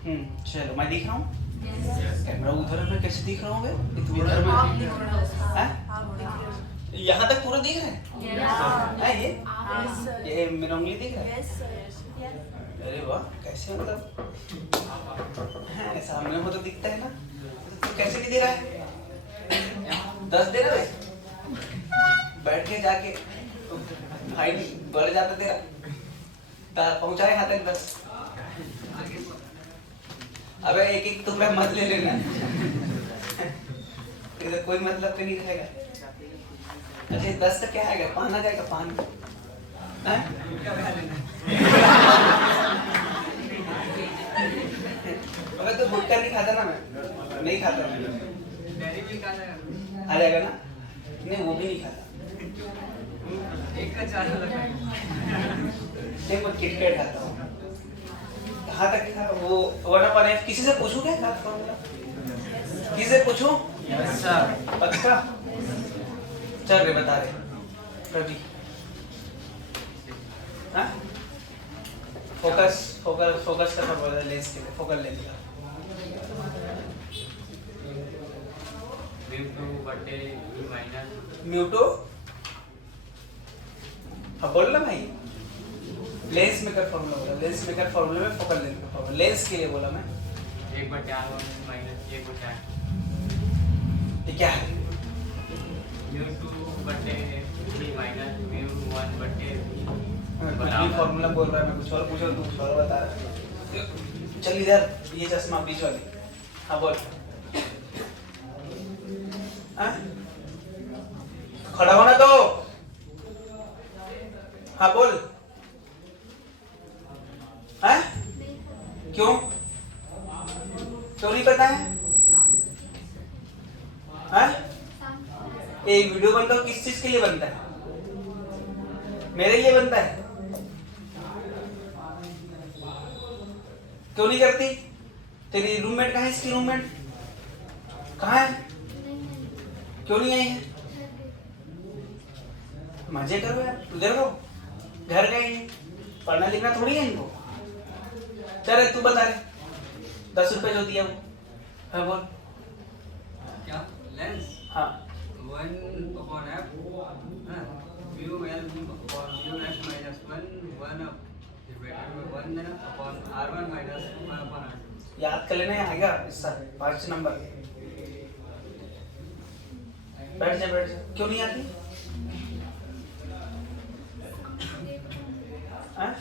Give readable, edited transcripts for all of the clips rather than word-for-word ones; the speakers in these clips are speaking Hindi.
चलो मैं दिख रहा हूँ। कैमरा उधर है, मैं कैसे दिख रहा हूँ? इधर में यहाँ तक पूरा दिख रहा है? ये मेरा उंगली दिख रहा है? अरे वाह, कैसे मतलब सामने हो तो दिखता है ना। तो कैसे नहीं दे रहा है? 10 दे रहा है। बैठ के जाके हाइट बढ़ जाता तेरा, पहुंचाए यहाँ तक 10। अबे एक एक टुकड़ा मत ले लेना, इधर कोई मतलब तो नहीं रहेगा। अच्छा 10 का क्या आएगा? पान आ जाएगा, पान। अबे तो गुटखा नहीं खाता ना, मैं नहीं खाता, आ जाएगा ना? नहीं वो भी नहीं खाता। एक का 4 लगा। नहीं मैं किटकैट खाता हूँ। कहाँ तक था वो? 1/f किसी से पूछूं क्या? किसी से पूछूं? पक्का? चल रे बता रहे प्रदीप। हाँ फोकस का फॉर्मूला लेंस के लिए, फोकल लेंस का म्यू2 हाँ बोल ना भाई। लेंस मेकर फॉर्मूला बोला, लेंस मेकर फॉर्मूला में फोकल लेंस का फॉर्मूला, लेंस के लिए बोला मैं। 1/r1 - 1/r ये क्या है? μ2/3 - μ1/v फॉर्मूला बोल रहा है, मैं कुछ और पूछ रहा हूँ, तू कुछ और बता रहा है। चल इधर, ये चश्मा बीच वाली। हाँ बोल। हाँ? खड़ा होना तो। हाँ बोल। हाँ? क्यों? क्यों नहीं पता है? हाँ? ये वीडियो बनता है किस चीज के लिए बनता है? मेरे लिए बनता है। क्यों नहीं करती? तेरी रूममेट कहाँ है? इसकी रूममेट कहाँ है? क्यों नहीं आई है? मजे करो यार, उधर रहो, घर गए, पढ़ना लिखना थोड़ी है इनको। चल तू बता रहे 10 रुपए जो दिया वो। हाँ बोल। क्या लेंस? हाँ 1/f याद कर लेना, आएगा इसका 5 नंबर। बैठ जा बैठ जा। क्यों नहीं आती? हाँ?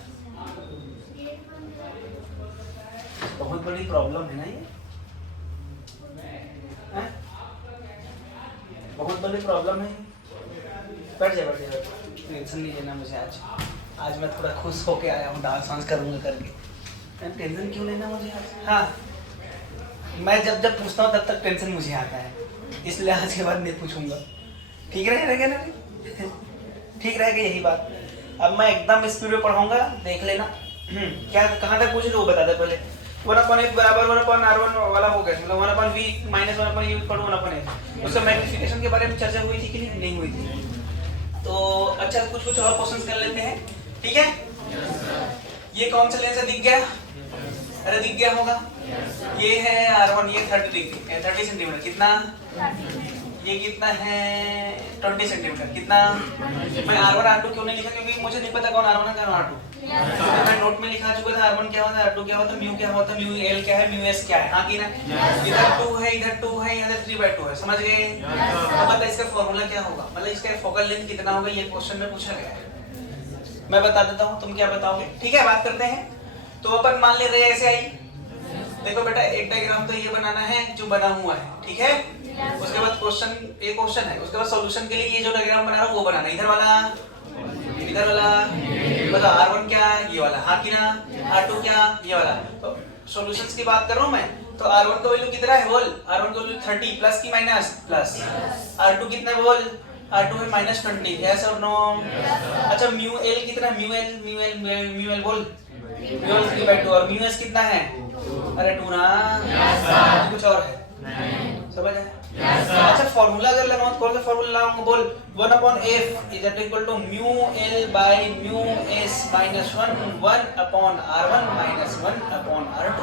बहुत बड़ी प्रॉब्लम है ना ये। हाँ? बहुत बड़ी प्रॉब्लम है। बैठ जा बैठ जा। टेंशन नहीं लेना मुझे। आज मैं थोड़ा खुश होके आया हूँ, डांस वांस करूँगा करके। टेंशन क्यों लेना मुझे आज? हाँ मैं जब जब पूछता हूँ तब तक टेंशन मुझे आता है, इसलिए आज के बाद नहीं पूछूंगा। ठीक रहेगा ना? ठीक रहेगा यही बात। अब मैं एकदम स्पीड में पढ़ाऊंगा, देख लेना। क्या कहाँ तक पूछे तो वो बता दे पहले। 1/f बराबर 1/r1 वाला हो गया, मतलब 1/v - 1/u = 1/f। उसका मैग्निफिकेशन के बारे में चर्चा हुई थी कि नहीं हुई थी? तो अच्छा कुछ और क्वेश्चंस कर लेते हैं, ठीक है? ये कौन सा लेंस है? दिख गया? अरे दिख गया होगा। ये है R1, ये 30 सेंटीमीटर। कितना? ये कितना है? 20 सेंटीमीटर। कितना? मैं R1 R2 क्यों नहीं लिखा? क्योंकि मुझे नहीं पता कौन R1 है कौन R2। मैं नोट में लिखा चुका था R1 क्या होता है, R2 क्या होता है, म्यू क्या होता है, म्यू L क्या है, म्यू S क्या है। हाँ कि ना? इधर 2 है, इधर 2 है, इधर 3/2 है। समझ गए? तो मतलब इसका फॉर्मूला क्या होगा, मतलब इसका फोकल लेंथ कितना होगा, ये क्वेश्चन में पूछा गया है। मैं बता देता हूँ, तुम क्या बताओगे? ठीक है बात करते हैं। तो अपन मान ले रहे ऐसे आई। देखो बेटा एक डायग्राम तो ये बनाना है जो बना हुआ है, ठीक है? उसके बाद क्वेश्चन, एक क्वेश्चन है, उसके बाद सॉल्यूशन के लिए ये जो डायग्राम बना रहा हूँ वो बनाना है। इधर वाला, इधर वाला, मतलब R1 क्या? ये वाला। हाँ कि ना? R2 क्या? ये वाला। तो सॉल्यूशंस की बात कर रहा हूँ मैं। तो R1 का वैल्यू कितना है बोल? R1 का वैल्यू 30 प्लस की माइनस प्लस। R2 कितना है बोल? R2 है -20। यस और नो? अच्छा म्यू L कितना है? म्यू L बोल। म्यू L 3/2 और म्यू S कितना है? अरे 2 ना? कुछ और है? समझ आया? अच्छा फॉर्मूला अगर लगाऊं तो कौन सा फॉर्मूला लगाऊंगा बोल? 1/f = μ L / μ s - 1 1/r1 - 1/r2।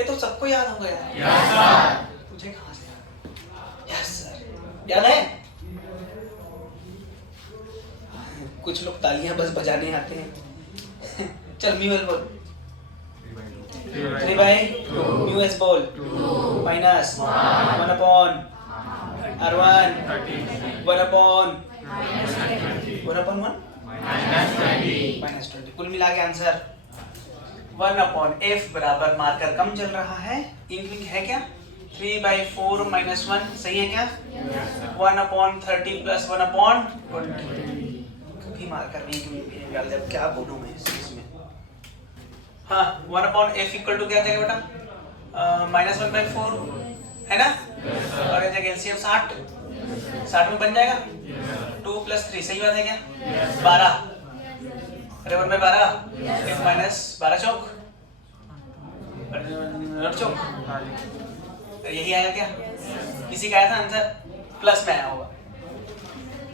ये तो सबको याद होगा यार। तुझे कहाँ से याद? यस सर, याद है। कुछ लोग तालियां बस बजाने आते हैं। चल म्यूएल बोल। 3/2 म्यूएस बोल माइनस 1 अपॉन R1 1 अपॉन -20 कुल मिला के आंसर 1 अपॉन F बराबर मार्कर कम चल रहा है, इंक है क्या? 3/4 -1 सही है क्या? 1 अपॉन 30 प्लस 1 अपॉन 20 कभी मार्कर नहीं निकाल दे। अब क्या बोलूं मैं इसमें? हाँ 1 अपॉन F इक्वल टू क्या देगा बेटा? -1/4 है ना, और ये जगह एलसीएम 60 में बन जाएगा। 2 + 3 सही बात है क्या? 12 अरे 1/12 F माइनस 12 चौक यही आया क्या? किसी का आया था आंसर प्लस में आया होगा,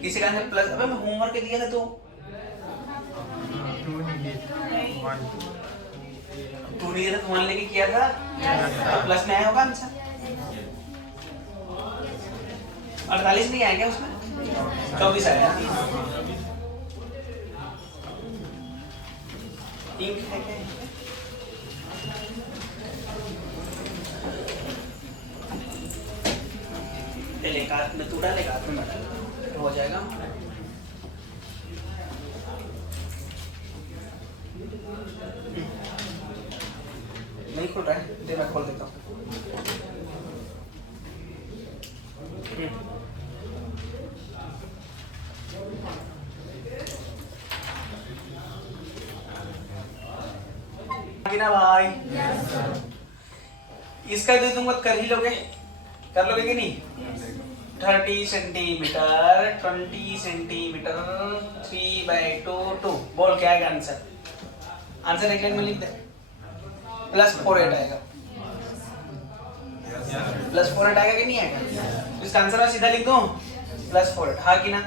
किसी का आंसर प्लस। अबे मैं होमवर्क दिया था तो 2 नहीं था, 1 लेके किया था तो प्लस में आया होगा आंसर। 48 नहीं आया क्या उसमें? 24 आया। इंक है क्या? पहले एक हाथ में तू डाल, एक हाथ में मैं डाल, तो हो जाएगा। नहीं खुल रहा है, दे मैं खोल देता हूँ। ना भाई इसका दे दूंगा, कर ही लोगे, कर लोगे कि नहीं? 30 सेंटीमीटर 20 सेंटीमीटर 3/2 बोल क्या आएगा आंसर? आंसर एक लाइन में लिख दे। +48 आएगा। +48 आएगा कि नहीं आएगा? इसका आंसर मैं सीधा लिख दूं +48, हाँ कि ना?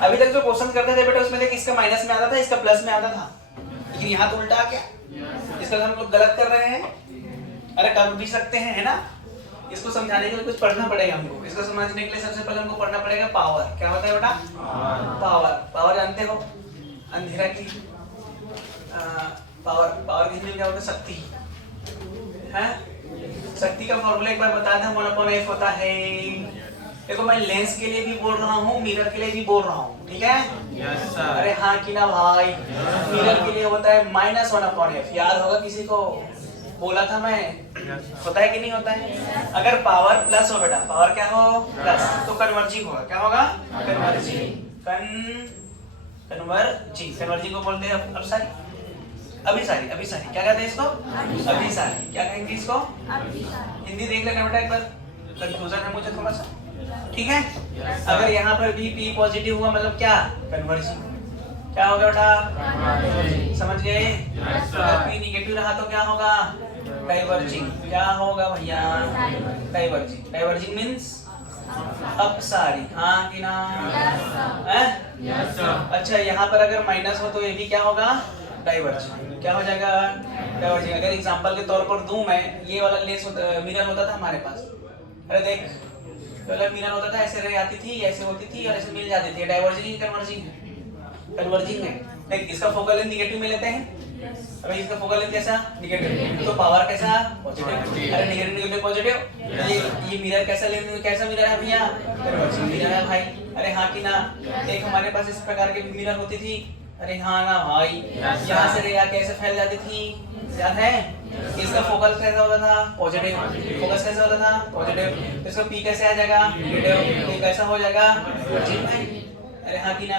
अभी तक जो क्वेश्चन करते थे बेटा उसमें देख इसका माइनस में आता था, इसका प्लस में आता था, लेकिन यहाँ तो उल्टा क्या? इसका हम लोग गलत कर रहे हैं। अरे कर भी सकते हैं, है ना? इसको समझाने के लिए कुछ पढ़ना पड़ेगा हमको। इसको समझने के लिए सबसे पहले हमको पढ़ना पड़ेगा पावर। क्या होता है बेटा? पावर। पावर जानते हो? अंधेरा की पावर। पावर की हिंदी में क्या होता है? शक्ति है। शक्ति का फॉर्मूला एक बार बता दें, 1/F होता है। देखो मैं लेंस के लिए भी बोल रहा हूँ, मिरर के लिए भी बोल रहा हूँ, ठीक है? Yes sir. अरे हाँ कि ना भाई? मिरर के लिए होता है -1/F। याद होगा किसी को? बोला था मैं। होता है कि नहीं होता है? अगर पावर प्लस हो बेटा, पावर क्या हो? प्लस, तो कन्वर्जिंग होगा। क्या होगा? कन्वर्जिंग। कन्वर्जिंग को बोलते हैं अभिसारी। क्या कहते हैं इसको? अभिसारी। क्या कहेंगे इसको? हिंदी देख लेना बेटा एक बार, कंफ्यूजन है मुझे थोड़ा सा, ठीक है? अगर यहाँ पर भी P पॉजिटिव हुआ मतलब क्या? कन्वर्जिंग। क्या होगा बेटा? समझ गए? अगर P निगेटिव रहा तो क्या होगा? डाइवर्जिंग। क्या होगा भैया? डाइवर्जिंग। डाइवर्जिंग मींस अपसारी, हाँ कि ना? Yes sir. अच्छा यहाँ पर अगर माइनस हो तो ये भी क्या होगा? डाइवर्जिंग। क्या हो जाएगा? डाइवर्जिंग। अगर एग्जांपल के तौर पर दूं मैं, ये वाला लेंस मिरर होता था हमारे पास। अरे देख, पहले मिरर होता था, ऐसे रे आती थी, ऐसे होती थी और ऐसे मिल जाती थी। Diverging converging? कन्वर्जिंग है। देख इसका फोकल लेंथ निगेटिव में लेते हैं, अबे इसका फोकल लेंथ कैसा? निगेटिव, तो पावर कैसा? पॉजिटिव। अरे निगेटिव पॉजिटिव। ये मिरर कैसा लेंथ, कैसा मिरर है भैया? कन्वर्जिंग मिरर है भाई। अरे हाँ कि ना? एक हमारे पास इस प्रकार के मिरर होती थी। अरे हाँ ना भाई? यहाँ से रे आके ऐसे फैल जाती थी, याद है? इसका फोकस कैसा होता था? पॉजिटिव। फोकस कैसा होता था? पॉजिटिव। इसका पी कैसे आ जाएगा? नेगेटिव। तो कैसा हो जाएगा? अरे हाँ कि ना?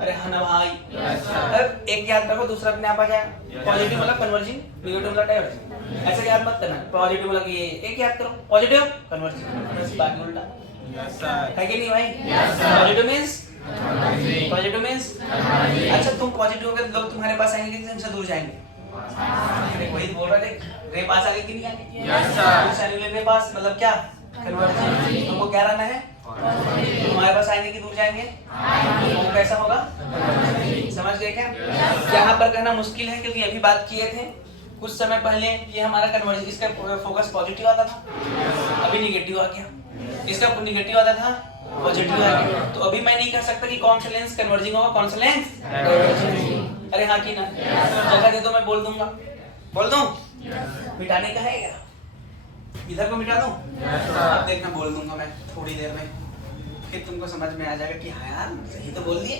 अरे हाँ ना भाई? अरे एक याद रखो, दूसरा अपने आप आ जाएगा। पॉजिटिव मतलब कन्वर्जिंग, नेगेटिव मतलब डाइवर्जिंग। ऐसा याद मत करना। पॉजिटिव मतलब ये एक याद करो, पॉजिटिव कन्वर्जिंग, बस बाकी उल्टा। Yes sir. है कि नहीं भाई? पॉजिटिव मींस पॉजिटिव मींस अच्छा, तुम पॉजिटिव हो गए लोग तुम्हारे पास आएंगे कि तुमसे दूर जाएंगे? अरे वही बोल रहा है, रे पास आगे कि नहीं आगे? Yes sir. सेलुलर रे पास मतलब क्या? कन्वर्जिंग। तुमको क्या रहना है? तुम्हारे पास आएंगे कि दूर जाएंगे? वो कैसा होगा? समझ गए क्या? यहाँ पर कहना मुश्किल है क्योंकि अभी बात किए थे कुछ समय पहले ये हमारा कन्वर्जन, इसका फोकस पॉजिटिव आता था, अभी निगेटिव आ गया। इसका निगेटिव आता था, पॉजिटिव आ गया। तो अभी मैं नहीं कह सकता कि कौन सा लेंस कन्वर्जिंग होगा, कौन सा लेंस डाइवर्जिंग। अरे हाँ कि ना? जगह दे दो, मैं बोल दूंगा। बोल दूं? मिटाने का है क्या? इधर को मिटा दूं? अब देखना, बोल दूंगा मैं थोड़ी देर में, फिर तुमको समझ में आ जाएगा कि हाँ यार सही तो बोल दिए।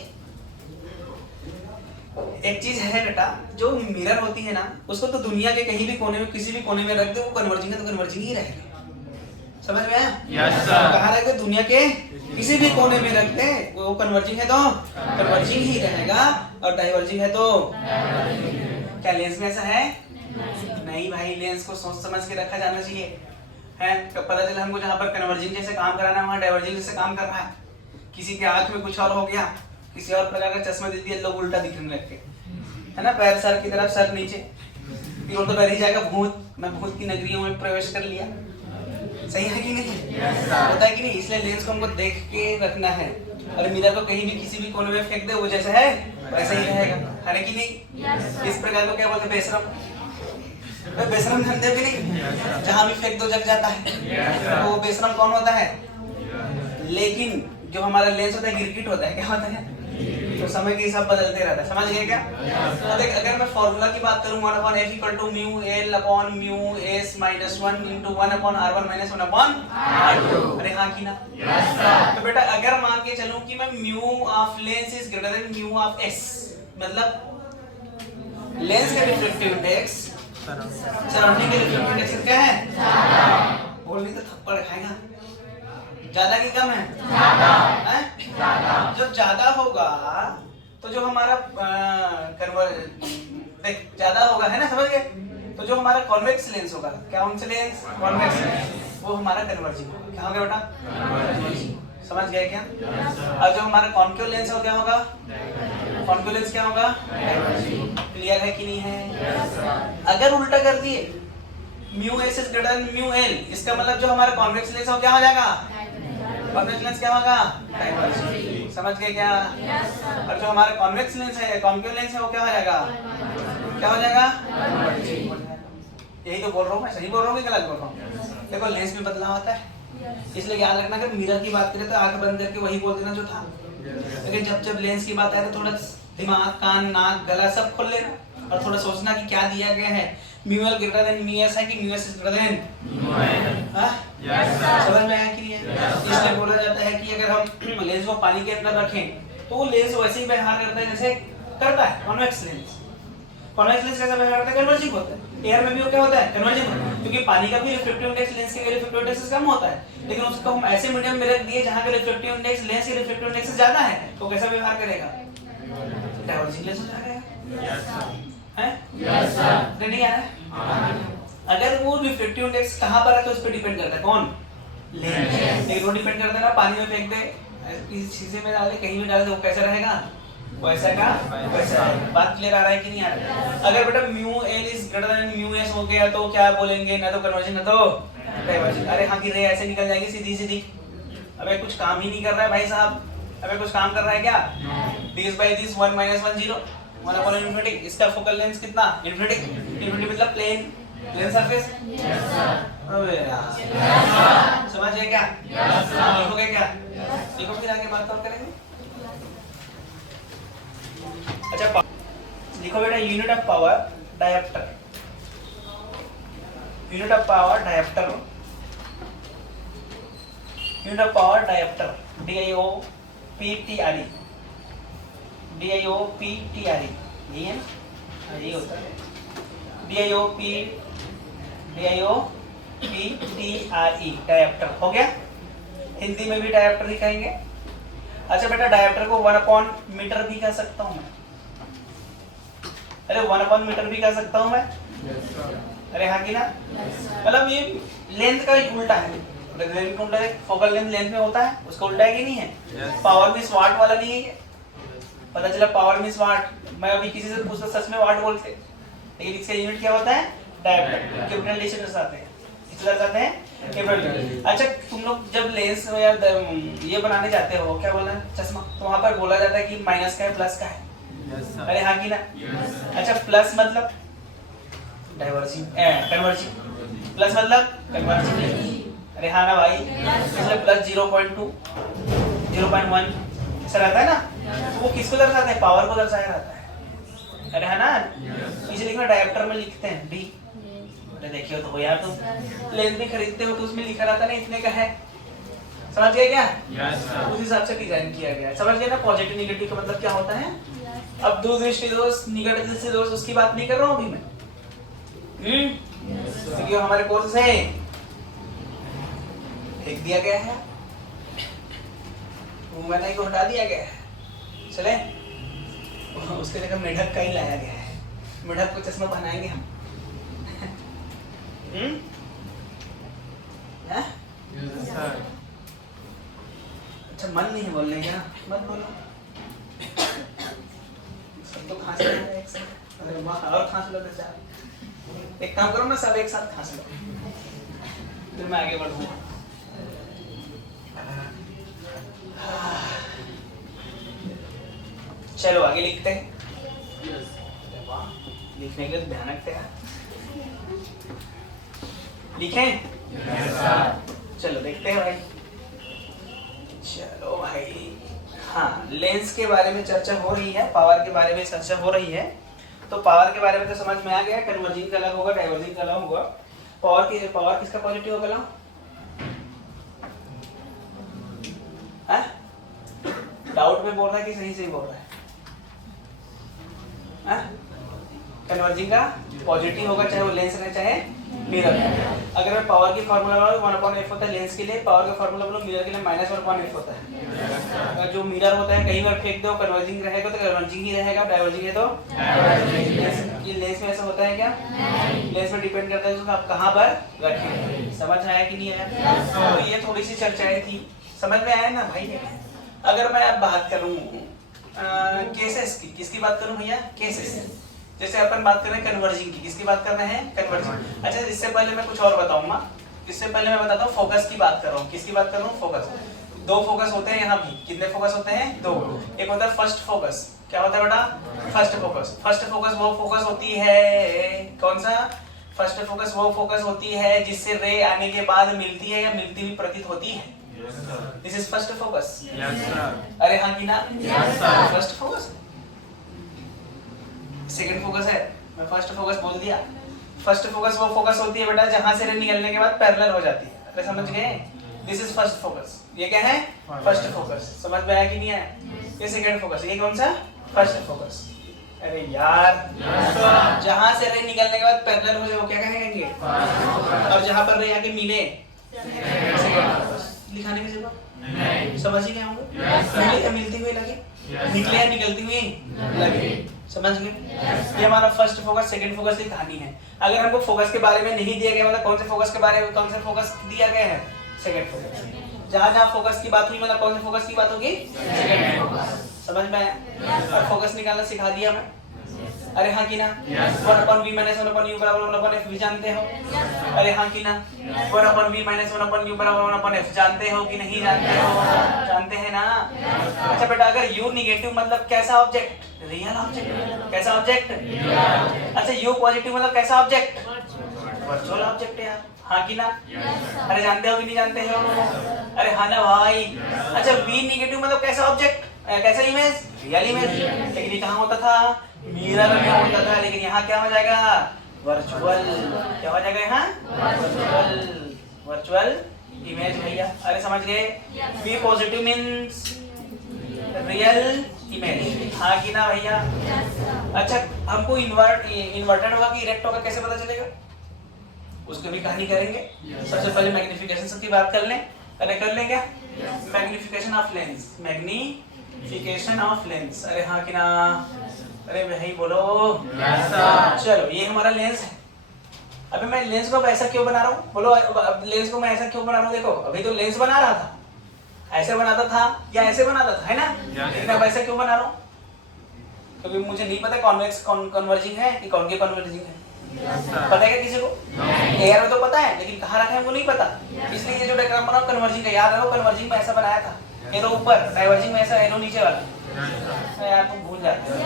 एक चीज है बेटा, जो मिरर होती है ना, उसको तो दुनिया के कहीं भी कोने में, किसी भी कोने में रख दे, वो कन्वर्जिंग है तो कन्वर्जिंग ही रहेगा। समझ में आया? Yes sir. कहाँ रख दे? दुनिया के किसी भी कोने में रख दे, वो कन्वर्जिंग है तो कन्वर्जिंग ही रहेगा, और डाइवर्जिंग है तो क्या लेंस में ऐसा है? नहीं भाई, लेंस को सोच समझ के रखा जाना चाहिए। है पता चला हमको जहाँ पर कन्वर्जिंग जैसे काम कराना है, वहाँ डाइवर्जिंग जैसे काम कर रहा है। किसी के आंख में कुछ और हो गया, किसी और प्रकार का चश्मा दे दिया, लोग उल्टा दिखने लगते, है ना? पैर सर की तरफ, सर नीचे, फिर तो कर ही जाएगा भूत, मैं भूत की नगरियों में प्रवेश कर लिया। सही है कि नहीं? होता है कि नहीं? इसलिए लेंस को हमको देख के रखना है, और मिरर को कहीं भी किसी भी कोने में फेंक दे, वो जैसा है वैसा ही रहेगा। है कि नहीं? इस प्रकार को क्या बोलते हैं? बेशरम। बेशरम धंधे भी नहीं, जहाँ भी फेंक दो जग जाता है, तो वो बेशरम कौन होता है? लेकिन जो हमारा लेंस होता है गिरगिट होता है। क्या होता है? तो समय के हिसाब बदलते रहता है। समझ गए क्या? तो देख, अगर मैं फॉर्मूला की बात करूं 1/f = μL/μs-1 × 1/r1 - 1/r2। अरे हाँ कि ना? तो बेटा अगर मान के चलूं कि मैं mu of lens is greater than mu of S, मतलब लेंस का रिफ्रैक्टिव इंडेक्स सराउंडिंग के रिफ्रैक्टिव इंडेक्स क्या है? बोलने तो थप्पड़ खाएगा। ज्यादा की कम है? ज्यादा। जब ज्यादा होगा तो जो हमारा देख ज्यादा होगा, है ना? समझ गए? तो जो हमारा कॉन्वेक्स लेंस होगा, क्या उनसे लेंस कॉन्वेक्स, वो हमारा कन्वर्जिंग होगा। क्या होगा बेटा? समझ गए क्या? और जो हमारा कॉन्केव लेंस हो, क्या होगा? कॉन्केव लेंस क्या होगा? क्लियर है कि नहीं है? अगर उल्टा कर दिए mu S is greater than mu L, इसका मतलब जो हमारा कॉन्वेक्स लेंस हो क्या हो जाएगा? कॉन्वेक्स लेंस क्या होगा? डाइवर्जिंग। समझ गए क्या? और जो हमारा कॉन्वेक्स लेंस है, कॉन्केव लेंस है, वो क्या हो जाएगा? क्या हो जाएगा? यही तो बोल रहा हूँ मैं। सही बोल रहा हूँ कि गलत बोल रहा हूँ? देखो लेंस में बदलाव आता है, इसलिए याद रखना अगर मिरर की बात करें तो आंख बंद करके वही बोल देना जो था, लेकिन जब जब लेंस की बात आए तो थोड़ा दिमाग, कान, नाक, गला सब खोल लेना और थोड़ा सोचना कि क्या दिया गया है। Mu L greater than mu S है कि mu S is greater than? हाँ, समझ में आया कि नहीं? इसलिए बोला जाता है कि अगर हम लेंस को पानी के अंदर रखें तो वो लेंस वैसे ही व्यवहार करता है जैसे करता है कॉन्वेक्स लेंस। कॉन्वेक्स लेंस कैसा व्यवहार करता है? कन्वर्जिंग होता है। एयर में भी वो क्या होता है? कन्वर्जिंग होता है, क्योंकि पानी का भी रिफ्रैक्टिव इंडेक्स लेंस के रिफ्रैक्टिव इंडेक्स से कम होता है, लेकिन उसको हम ऐसे मीडियम में रख दिए जहां का रिफ्रैक्टिव इंडेक्स लेंस के रिफ्रैक्टिव इंडेक्स से ज्यादा है, तो कैसा व्यवहार करेगा? डाइवर्जिंग लेंस हो जाएगा। हैं? Yes sir. नहीं आ रहा है? अगर वो रिफ्रैक्टिव इंडेक्स कहां पर है तो उस पर डिपेंड करता है। कौन? लेंस। एक वो डिपेंड करता है ना, पानी में फेंक दे, किसी शीशे में डाल दे, कहीं भी डाल दे, वो कैसा रहेगा? वैसा का वैसा है। बात क्लियर आ रहा है कि नहीं आ रहा है? अगर बेटा mu L is greater than mu S हो गया तो क्या बोलेंगे? ना तो कन्वर्जन ना तो डाइवर्जन। अरे हाँ की रे ऐसे निकल जाएगी सीधी सीधी। अबे कुछ काम ही नहीं कर रहा है भाई साहब। अबे कुछ काम कर रहा है क्या? This by this 1 - 1 0 1/∞। इसका फोकल लेंथ कितना? इन्फिनिटी। इन्फिनिटी मतलब plane plane surface. Yes sir. अबे यार समझ गए क्या? Yes sir. लिखोगे क्या? लिखो, फिर आगे बात और करेंगे। अच्छा लिखो बेटा, unit of power dioptre. Unit of power dioptre. Unit of power dioptre DIOPTRE। DIOPTRE यही है ना? यही होता है DIOPTRE डायोप्टर। हो गया? हिंदी में भी डायोप्टर ही कहेंगे। अच्छा बेटा, डायोप्टर को 1 मीटर भी कह सकता हूँ मैं। अरे 1 मीटर भी कह सकता हूँ मैं। अरे हाँ की ना? मतलब ये लेंथ का उल्टा है। फोकल लेंथ लेंथ में होता है, उसका उल्टा है कि नहीं है? पावर मींस वाट वाला नहीं है ये। पता चला पावर मींस वाट। मैं अभी किसी से पूछता सच में वाट बोलते, लेकिन इसका यूनिट क्या होता है? डायोप्टर। कैपिटल डी से दर्शाते हैं, किससे दर्शाते हैं? कैपिटल। अच्छा तुम लोग जब लेंस या ये बनाने जाते हो, क्या बोलना है? चश्मा, तो वहां पर बोला जाता है कि माइनस का है प्लस का है। अरे हाँ की ना? अच्छा प्लस मतलब डाइवर्जिंग कन्वर्जिंग, प्लस मतलब कन्वर्जिंग। अरे हाँ ना भाई, इसलिए प्लस 0.2 0.1 ऐसा रहता है ना, तो वो किसको दर्शाता है? पावर को दर्शाया जाता है। अरे है ना, इसे लिखना डायप्टर में लिखते हैं डी। अरे देखियो तो यार, तुम लेंस भी खरीदते हो तो उसमें लिखा रहता ना इतने का है, समझ गए क्या? Yes sir. उस हिसाब से डिजाइन किया गया है, समझ गए ना? पॉजिटिव नेगेटिव का मतलब क्या होता है? अब दूरदृष्टि दोष, निकट दृष्टि दोष, उसकी बात नहीं कर रहा हूँ अभी मैं। क्योंकि हमारे कोर्स है फेंक दिया गया है, वो मैंने को हटा दिया गया है, चले उसके जगह मेढक का ही लाया गया है। मेढक को चश्मा पहनाएंगे हम। हैं? Yes sir. अच्छा मन नहीं बोलने का, मत बोलो, सब तो खांस रहे हैं एक साथ। अरे वाह, और खांस लो बेटा। एक काम करो ना, सब एक साथ खांस लो, फिर मैं आगे बढ़ूंगा। चलो आगे लिखते हैं। लिखने के लिए ध्यान रखते हैं, लिखें? Yes sir. चलो देखते हैं भाई। चलो भाई, हाँ लेंस के बारे में चर्चा हो रही है, पावर के बारे में चर्चा हो रही है। तो पावर के बारे में तो समझ में आ गया, कन्वर्जिंग का अलग होगा, डाइवर्जिंग का अलग होगा। पावर किसका पॉजिटिव होगा? लाओ डाउट में बोल रहा है कि सही से बोल रहा है? कन्वर्जिंग का पॉजिटिव होगा, चाहे वो लेंस रहे चाहे मिरर। अगर मैं पावर की फार्मूला बोलूं 1/f होता है लेंस के लिए, पावर का फार्मूला बोलूं मिरर के लिए -1/f होता है। अगर जो मिरर होता है कहीं पर फेंक दो, कन्वर्जिंग रहेगा तो कन्वर्जिंग ही रहेगा, डाइवर्जिंग है तो डाइवर्जिंग। ये लेंस में ऐसा होता है क्या? लेंस में डिपेंड करता है आप कहाँ पर रखें। समझ आया कि नहीं आया? तो ये थोड़ी सी चर्चाएं थी, समझ में आया ना भाई? अगर मैं अब बात करूं केसेस की, किसकी बात करूं भैया? केसेस। जैसे अपन बात कर रहे हैं कन्वर्जिंग की, किसकी बात कर रहे हैं? कन्वर्जिंग। अच्छा, इससे पहले मैं कुछ और बताऊंगा। इससे पहले मैं बताता हूँ फोकस की बात कर रहा हूँ। किसकी बात कर रहा हूँ? फोकस। दो फोकस होते हैं यहाँ भी। कितने फोकस होते हैं? दो। एक होता है फर्स्ट फोकस। क्या होता है बेटा? First focus. फर्स्ट फोकस वो फोकस होती है, कौन सा? फर्स्ट फोकस वो फोकस होती है जिससे रे आने के बाद मिलती है या मिलती हुई प्रतीत होती है। This is first focus. Yes sir. अरे हाँ कि ना? Yes sir. First focus. Second focus है, मैं फर्स्ट फोकस बोल दिया। फर्स्ट फोकस वो फोकस होती है बेटा जहां से रे निकलने के बाद पैरेलल हो जाती है। अरे समझ गए? This is first focus. ये क्या है? First focus. समझ में आया कि नहीं आया? ये सेकंड फोकस। ये कौन सा? First focus. अरे यार, जहां से रे निकलने के बाद पैरेलल हो जाए वो क्या कहेंगे? और जहां पर रे आके मिले सेकंड फोकस। लिखाने की जरूरत नहीं, समझ ही गए होंगे। मिलती हुई लगे, निकले या निकलती हुई लगे, समझ गए? ये हमारा फर्स्ट फोकस सेकंड फोकस की कहानी है। अगर हमको फोकस के बारे में नहीं दिया गया, मतलब कौन से फोकस के बारे में, कौन से फोकस दिया गया है? Second focus. जहां जहां फोकस की बात हुई, मतलब कौन से फोकस की बात होगी? Second focus. समझ में आया? और फोकस निकालना सिखा दिया मैं। अरे हाँ कि ना? 1/v - 1/u = 1/f भी जानते हो? अरे हाँ कि ना? 1/v - 1/u = 1/f जानते हो कि नहीं जानते हो? जानते हैं ना? अच्छा बेटा, अगर u निगेटिव मतलब कैसा ऑब्जेक्ट? Real object. कैसा ऑब्जेक्ट? अच्छा, u पॉजिटिव मतलब कैसा ऑब्जेक्ट? वर्चुअल ऑब्जेक्ट है यार। हाँ कि ना? अरे जानते हो कि नहीं जानते हो? अरे हाँ ना भाई। अच्छा, v निगेटिव मतलब कैसा ऑब्जेक्ट? कैसा इमेज? Real image. लेकिन ये कहाँ होता था? मिरर में होता था। लेकिन यहाँ क्या हो जाएगा? वर्चुअल। क्या हो जाएगा यहाँ? वर्चुअल इमेज भैया। अरे समझ गए? V positive means real image. हाँ कि ना भैया? अच्छा, हमको इन्वर्टेड होगा कि इरेक्ट होगा कैसे पता चलेगा? उसकी भी कहानी करेंगे। सबसे पहले मैग्निफिकेशन की बात कर लें। अरे कर लें क्या? Magnification of lens. Magnification of lens. अरे हाँ कि ना? अरे भाई बोलो। चलो, ये हमारा लेंस है। अभी मैं लेंस को ऐसा क्यों बना रहा हूँ? बोलो, लेंस को मैं ऐसा क्यों बना रहा हूँ? देखो, अभी तो लेंस बना रहा था, ऐसे बनाता था या ऐसे बनाता था, है ना? लेकिन अब ऐसा क्यों बना रहा हूँ? क्योंकि मुझे नहीं पता कॉन्वेक्स कन्वर्जिंग है कि कॉन्केव कन्वर्जिंग है। पता है क्या किसी को? एयर में तो पता है, लेकिन कहाँ रखा है वो नहीं पता। इसलिए ये जो डायग्राम बना कन्वर्जिंग का, याद रखो कन्वर्जिंग में ऐसा बनाया था, एरो ऊपर, डाइवर्जिंग में ऐसा एरो नीचे वाला। यार तुम भूल जाते हो,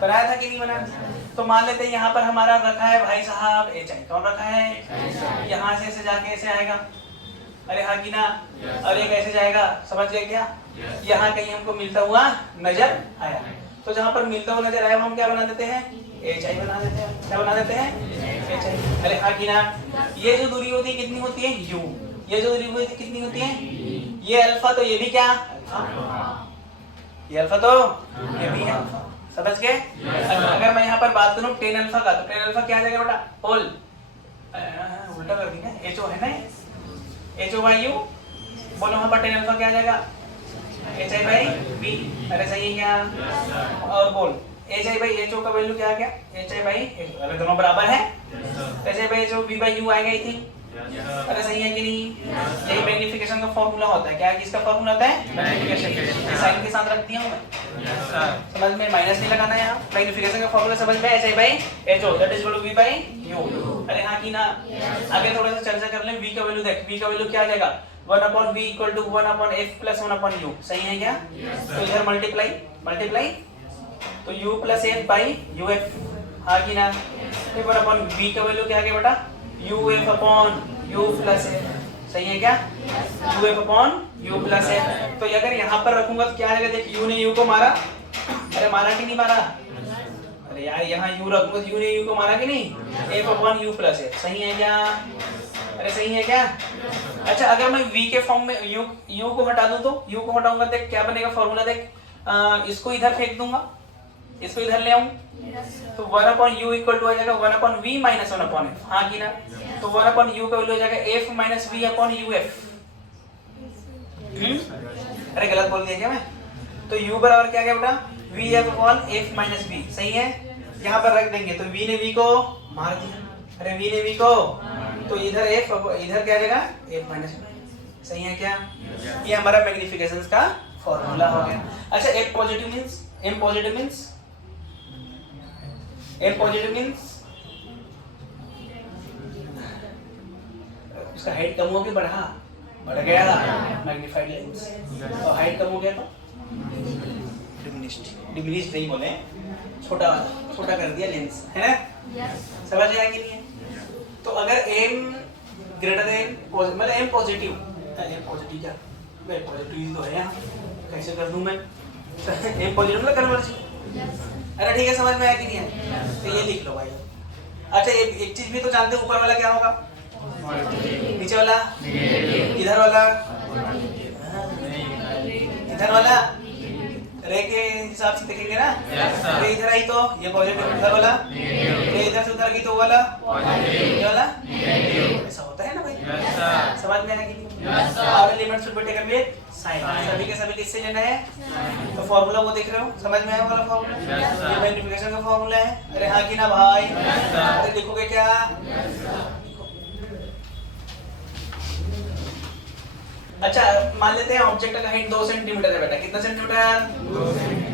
बनाया था कि नहीं बनाया? तो मान लेते हैं यहाँ पर हमारा रखा है भाई साहब एच आई, कौन रखा है, यहाँ से ऐसे जाके ऐसे आएगा, अरे हाँ कि ना, और एक ऐसे जाएगा, समझ गए क्या, यहाँ कहीं हमको मिलता हुआ नजर आया, तो जहाँ पर मिलता हुआ नजर आया हम क्या बना देते हैं, एच आई बना देते हैं, क्या बना देते हैं, एच आई। अरे हाँ कि ना, ये जो दूरी होती है कितनी होती है, यू, ये जो दूरी होती है कितनी होती है, ये अल्फा, तो ये भी क्या, ये अल्फा, तो ये भी है, समझ गए। अगर मैं यहाँ पर बात करूँ टेन अल्फा का, तो टेन अल्फा क्या आ जाएगा बेटा, होल, उल्टा कर दिया, एच ओ है ना, एच ओ बाई यू, बोलो वहाँ पर टेन अल्फा क्या आ जाएगा, एच आई बाई बी, अरे सही है क्या, और बोल H I by H O का वैल्यू क्या आ गया, एच आई बाई, अरे दोनों बराबर है, H I by H O B by U आएगा, आई थिंक, अरे सही है कि नहीं, यही मैग्निफिकेशन का फॉर्मूला होता है, क्या किसका फॉर्मूला होता है, मैग्निफिकेशन, साइन के साथ रख दिया हूं मैं, समझ में, माइनस नहीं लगाना है यहाँ, मैग्निफिकेशन का फॉर्मूला समझ में, H I by H O that is equal to V by U, अरे हाँ कि ना। आगे थोड़ा सा चर्चा कर लें, v का वैल्यू देख, v का वैल्यू क्या आ जाएगा, 1/v equal to 1/f plus 1/u, सही है क्या, तो इधर मल्टीप्लाई मल्टीप्लाई, तो u plus f by uf, हाँ कि ना, 1/v का वैल्यू क्या आ गया बेटा, uf upon u plus f, सही है क्या, uf upon u plus f, तो अगर यहाँ पर रखूंगा तो क्या आएगा, देख u ने u को मारा, अरे मारा कि नहीं मारा, अरे यार यहाँ u रखूंगा तो u ने u को मारा कि नहीं, f upon u plus f, सही है क्या, अरे सही है क्या। अच्छा अगर मैं v के फॉर्म में u को हटा दूं, तो u को हटाऊंगा देख क्या बनेगा फॉर्मूला, देख इसको इधर फेंक दूंगा, इसको इधर ले आऊं, तो 1/u इक्वल टू आ जाएगा 1/v माइनस 1/f, हाँ कि ना, तो 1/u का वैल्यू हो जाएगा f minus v upon uf, अरे गलत बोल दिया क्या मैं, तो u बराबर क्या गया बेटा, vf upon f minus v, सही है, यहाँ पर रख देंगे, तो v ने v को मार दिया, अरे v ने v को, तो इधर f इधर क्या आ जाएगा f माइनस v, सही है क्या, ये हमारा मैग्निफिकेशन का फॉर्मूला हो गया। अच्छा m positive means, m positive means, m positive means उसका हाइट कम हो गया, बढ़ गया मैग्नीफाइड लेंस, और हाइट कम हो गया तो डिमिनिश्ड नहीं बोले, छोटा छोटा कर दिया लेंस, है ना, समझ आया कि नहीं है। तो अगर m ग्रेटर देन मतलब m पॉजिटिव क्या, मैं पॉजिटिव तो है यहाँ, कैसे कर दूं मैं, m पॉजिटिव मतलब कन्वर्जन, अरे ठीक है, समझ में आया कि नहीं है, तो ये लिख लो भाई। अच्छा एक चीज भी तो जानते हो, ऊपर वाला क्या होगा, नीचे वाला, इधर वाला, इधर वाला, रे के हिसाब से देखेंगे ना, रे इधर आई तो ये पॉजिटिव, इधर वाला, रे इधर से उधर गई तो वाला, ये वाला, ऐसा होता है ना भाई, समझ में आया कि नहीं, और limit should be taken with sign, सभी के सभी किससे लेना है, तो फॉर्मूला वो देख रहे हो, समझ में आया वाला फॉर्मूला, ये मैग्निफिकेशन का फॉर्मूला है, अरे हाँ कि ना भाई, अरे लिखोगे क्या, अच्छा मान लेते हैं ऑब्जेक्ट का हाइट 2 सेंटीमीटर है बेटा, कितना सेंटीमीटर,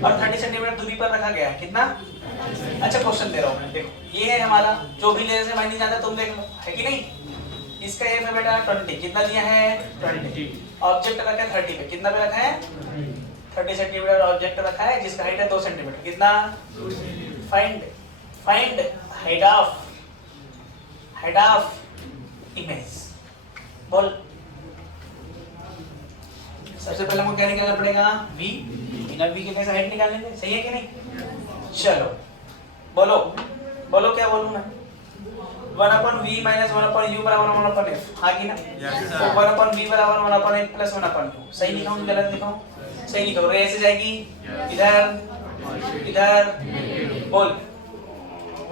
और 30 सेंटीमीटर दूरी पर रखा गया है, कितना, अच्छा क्वेश्चन दे रहा हूँ, देखो ये है हमारा, जो भी लेने से मायने जाता है तुम देख लो, है कि नहीं, इसका एफ है बेटा 20, कितना दिया है 20, ऑब्जेक्ट रखा है 30 पे, कितना पे रखा है 30 सेंटीमीटर ऑब्जेक्ट रखा है जिसका हाइट है 2 सेंटीमीटर, कितना, फाइंड हाइट ऑफ इमेज, बोल, सबसे पहले हमको क्या निकालना पड़ेगा, v, बिना v के कैसे हाइट निकाल लेंगे, सही है कि नहीं, चलो बोलो बोलो क्या बोलूं मैं, 1/v माइनस 1/u बराबर 1/f, हाँ कि ना, तो 1/v बराबर 1/f प्लस 1/u, सही लिखाऊं गलत लिखाऊं, सही लिखाऊं, रे ऐसे जाएगी इधर इधर, बोल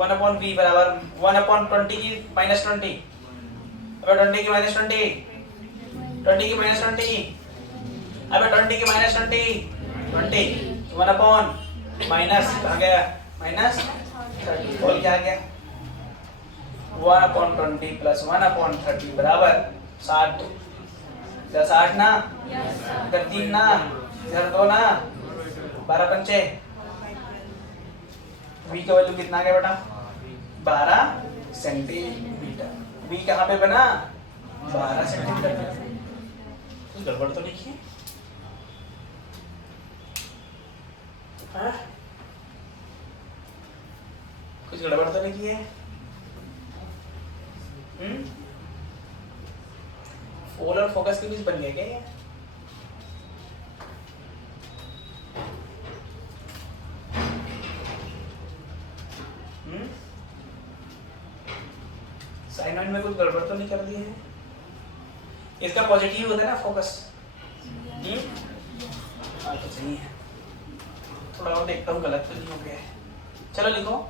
1/v बराबर 1/20 की माइनस 20, अबे 20 की माइनस 20, 20 की माइनस 20, अबे 20 की माइनस 20, 1/, माइनस आ गया माइनस 30, बोल क्या आ गया, 1/20 प्लस 1/30 बराबर 60, इधर 60 ना, इधर 3 ना, इधर 2 ना, 12 पंचे, v का वैल्यू कितना आ गया बेटा, 12 सेंटीमीटर, v कहाँ पे बना, 12 सेंटीमीटर, कुछ गड़बड़ तो नहीं है, कुछ गड़बड़ तो नहीं की है? पोल और फोकस के बीच बन गया क्या ये? साइनॉइड में कुछ गड़बड़ तो नहीं कर दी है? इसका पॉजिटिव होता है ना फोकस? हाँ तो सही है। थोड़ा और देखता हूँ गलत तो नहीं हो गया है। चलो लिखो।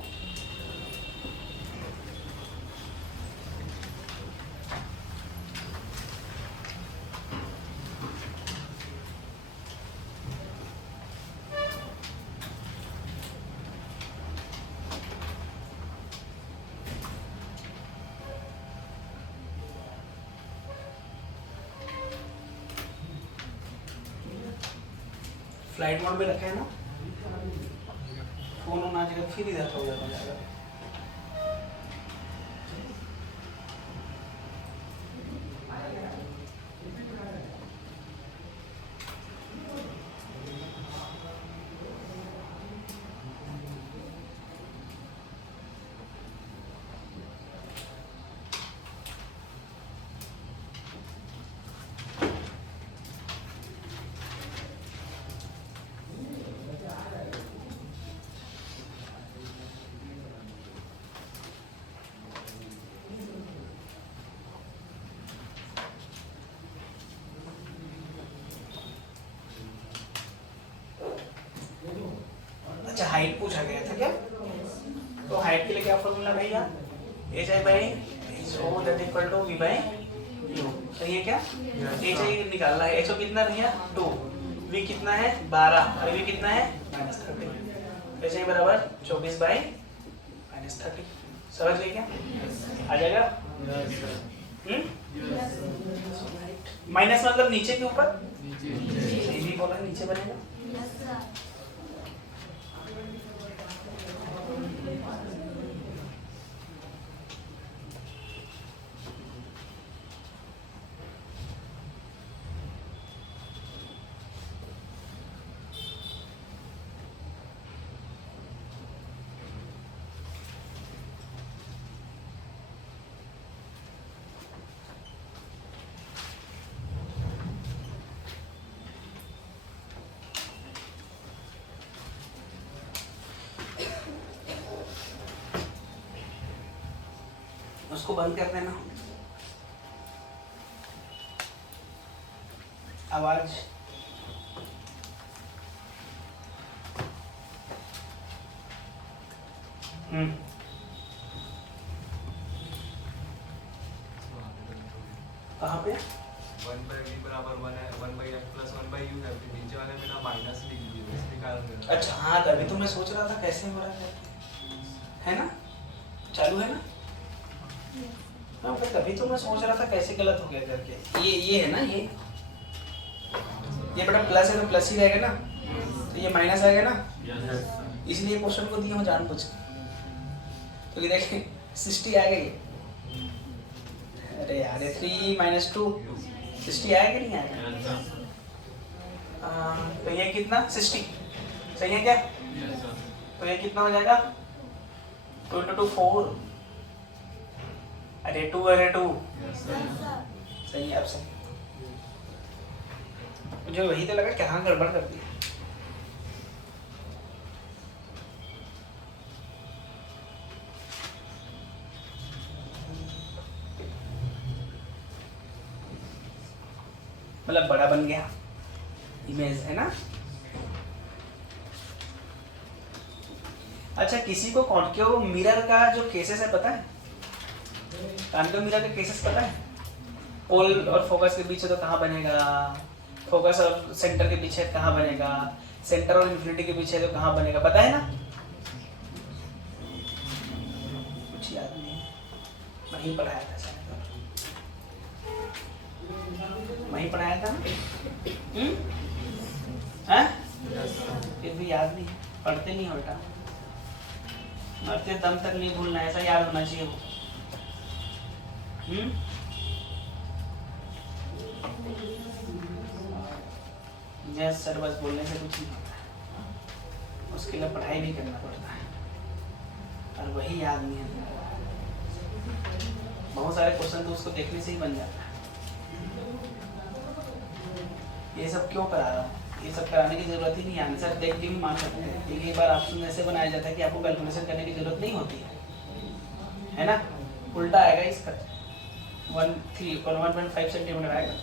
फ्लाइट मोड में रखा है ना? फोन होना चाहिए फिर इधर हो जाएगा। अच्छा हाइट पूछा गया था क्या? तो हाइट के लिए क्या फॉर्मूला भैया? H I by so that equal to V by U. सही है क्या? एच आई निकालना है। एच ओ कितना भैया? 2। वी कितना है? 12 और वी कितना है? -30। एच आई बराबर 24 बाई -30। समझ गए क्या? आ जाएगा? माइनस मतलब नीचे के ऊपर? नीचे भी बोला नीचे बनेगा। उसको बंद कर देना। आवाज कहाँ पे? 1/v बराबर 1 है, 1/f + 1/u है। फिर नीचे वाले में ना माइनस लिख दिए, इसके कारण। अच्छा हाँ, तभी तो मैं सोच रहा था कैसे हो रहा है ना? चालू है ना? हाँ फिर तभी तो मैं सोच रहा था कैसे गलत हो गया करके। ये है ना, ये बेटा प्लस है तो प्लस ही रहेगा ना, तो ये माइनस आएगा ना, इसलिए क्वेश्चन को दिया हूँ जानबूझ के। तो ये देखिए 60 आ गई। अरे यार 3 - 2 60 आएगा कि नहीं आएगा? तो ये कितना 60 सही है क्या? तो ये कितना हो जाएगा? 2 × 2 4। अरे 2 सही है। अब सही मुझे वही तो लगा कहाँ गड़बड़ कर दी। मतलब बड़ा बन गया इमेज है ना? अच्छा किसी को कॉन्केव मिरर का जो केसेस है पता है? कॉन्केव मिरर के केसेस पता है? पोल और फोकस के बीच है तो कहाँ बनेगा? फोकस और सेंटर के बीच है कहाँ बनेगा? सेंटर और इन्फिनिटी के बीच है तो कहाँ बनेगा? पता है ना? कुछ याद नहीं, वहीं पढ़ाया था शायद, वहीं पढ़ाया था ना? फिर भी याद नहीं, पढ़ते नहीं हो बेटा, मरते दम तक नहीं भूलना, ऐसा याद होना चाहिए वो। यस सर, बस बोलने से कुछ नहीं होता है, उसके लिए पढ़ाई भी करना पड़ता है। और वही याद नहीं है। बहुत सारे क्वेश्चन तो उसको देखने से ही बन जाता है। ये सब क्यों करा रहा हूँ? ये सब कराने की जरूरत ही नहीं है। आंसर देख के भी मान सकते हैं, क्योंकि एक बार ऑप्शन ऐसे बनाया जाता है कि आपको कैलकुलेशन करने की जरूरत नहीं होती है ना। उल्टा आएगा इसका, 1.5 सेंटीमीटर आएगा।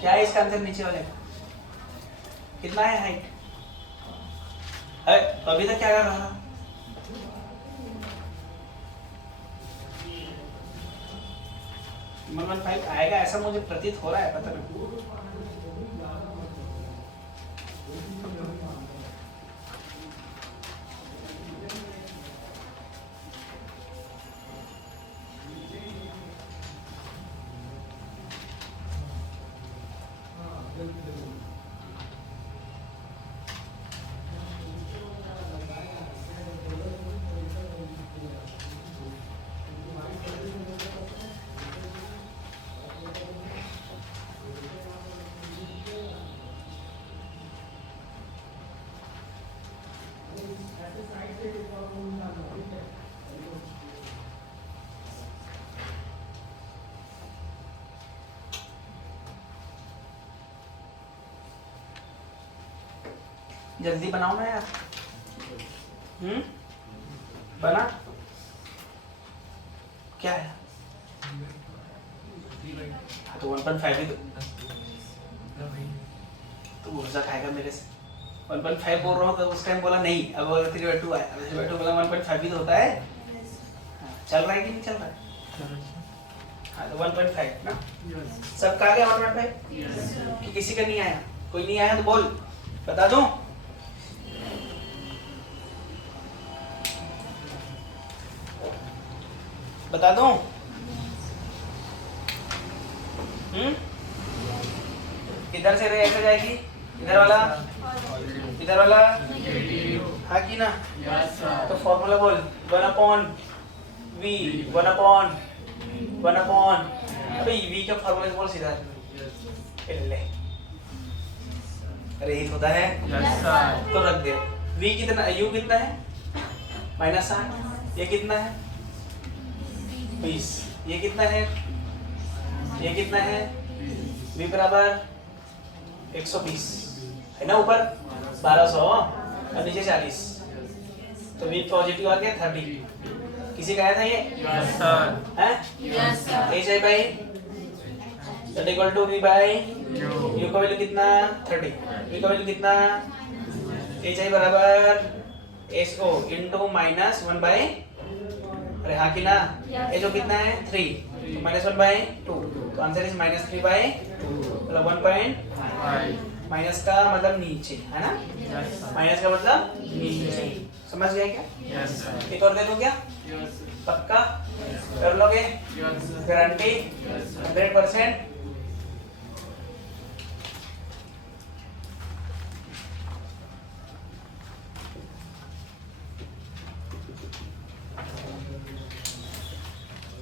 क्या है इसका आंसर नीचे वाले का? कितना है हाइट? है तो अभी तक क्या कर रहा था? मन 5 आएगा ऐसा मुझे प्रतीत हो रहा है, पता नहीं। जल्दी बनाओ ना यार। बना क्या है? तो 1.5 ही तो गुस्सा खाएगा मेरे से। 1.5 बोल रहा हूँ तो उस टाइम बोला नहीं, अब 3/2 आया। 3/2 बोला 1.5 भी तो होता है। चल रहा है कि नहीं चल रहा है? हाँ तो 1.5 ना। सबका आ गया 1.5 कि किसी का नहीं आया? कोई नहीं आया तो बोल, बता दूं? बता दूं? इधर से रे ऐसे जाएगी, इधर वाला हाँ की ना। तो फॉर्मूला बोल, 1/v 1/1 अबे v का फॉर्मूला बोल सीधा। ले अरे ये होता है तो रख दे। v कितना, u कितना है? -8। ये कितना है? 20। ये कितना है? ये कितना है? v बराबर 120 है ना, ऊपर 1200 और नीचे 40। तो v पॉजिटिव आ गया 30। किसी का आया था ये? Yes sir. हैं? Yes sir. h i by that equal to v by u u का वैल्यू कितना? 30। v का वैल्यू कितना? h i बराबर so into -1 by अरे हाँ कि ना। h o कितना है? 3 तो -1 by 2 तो आंसर इज -3 by 2 मतलब 1.5। माइनस का मतलब नीचे है ना, माइनस का मतलब नीचे। समझ गए क्या? Yes sir. एक और दे दूं क्या? पक्का कर लोगे? गारंटी 100%?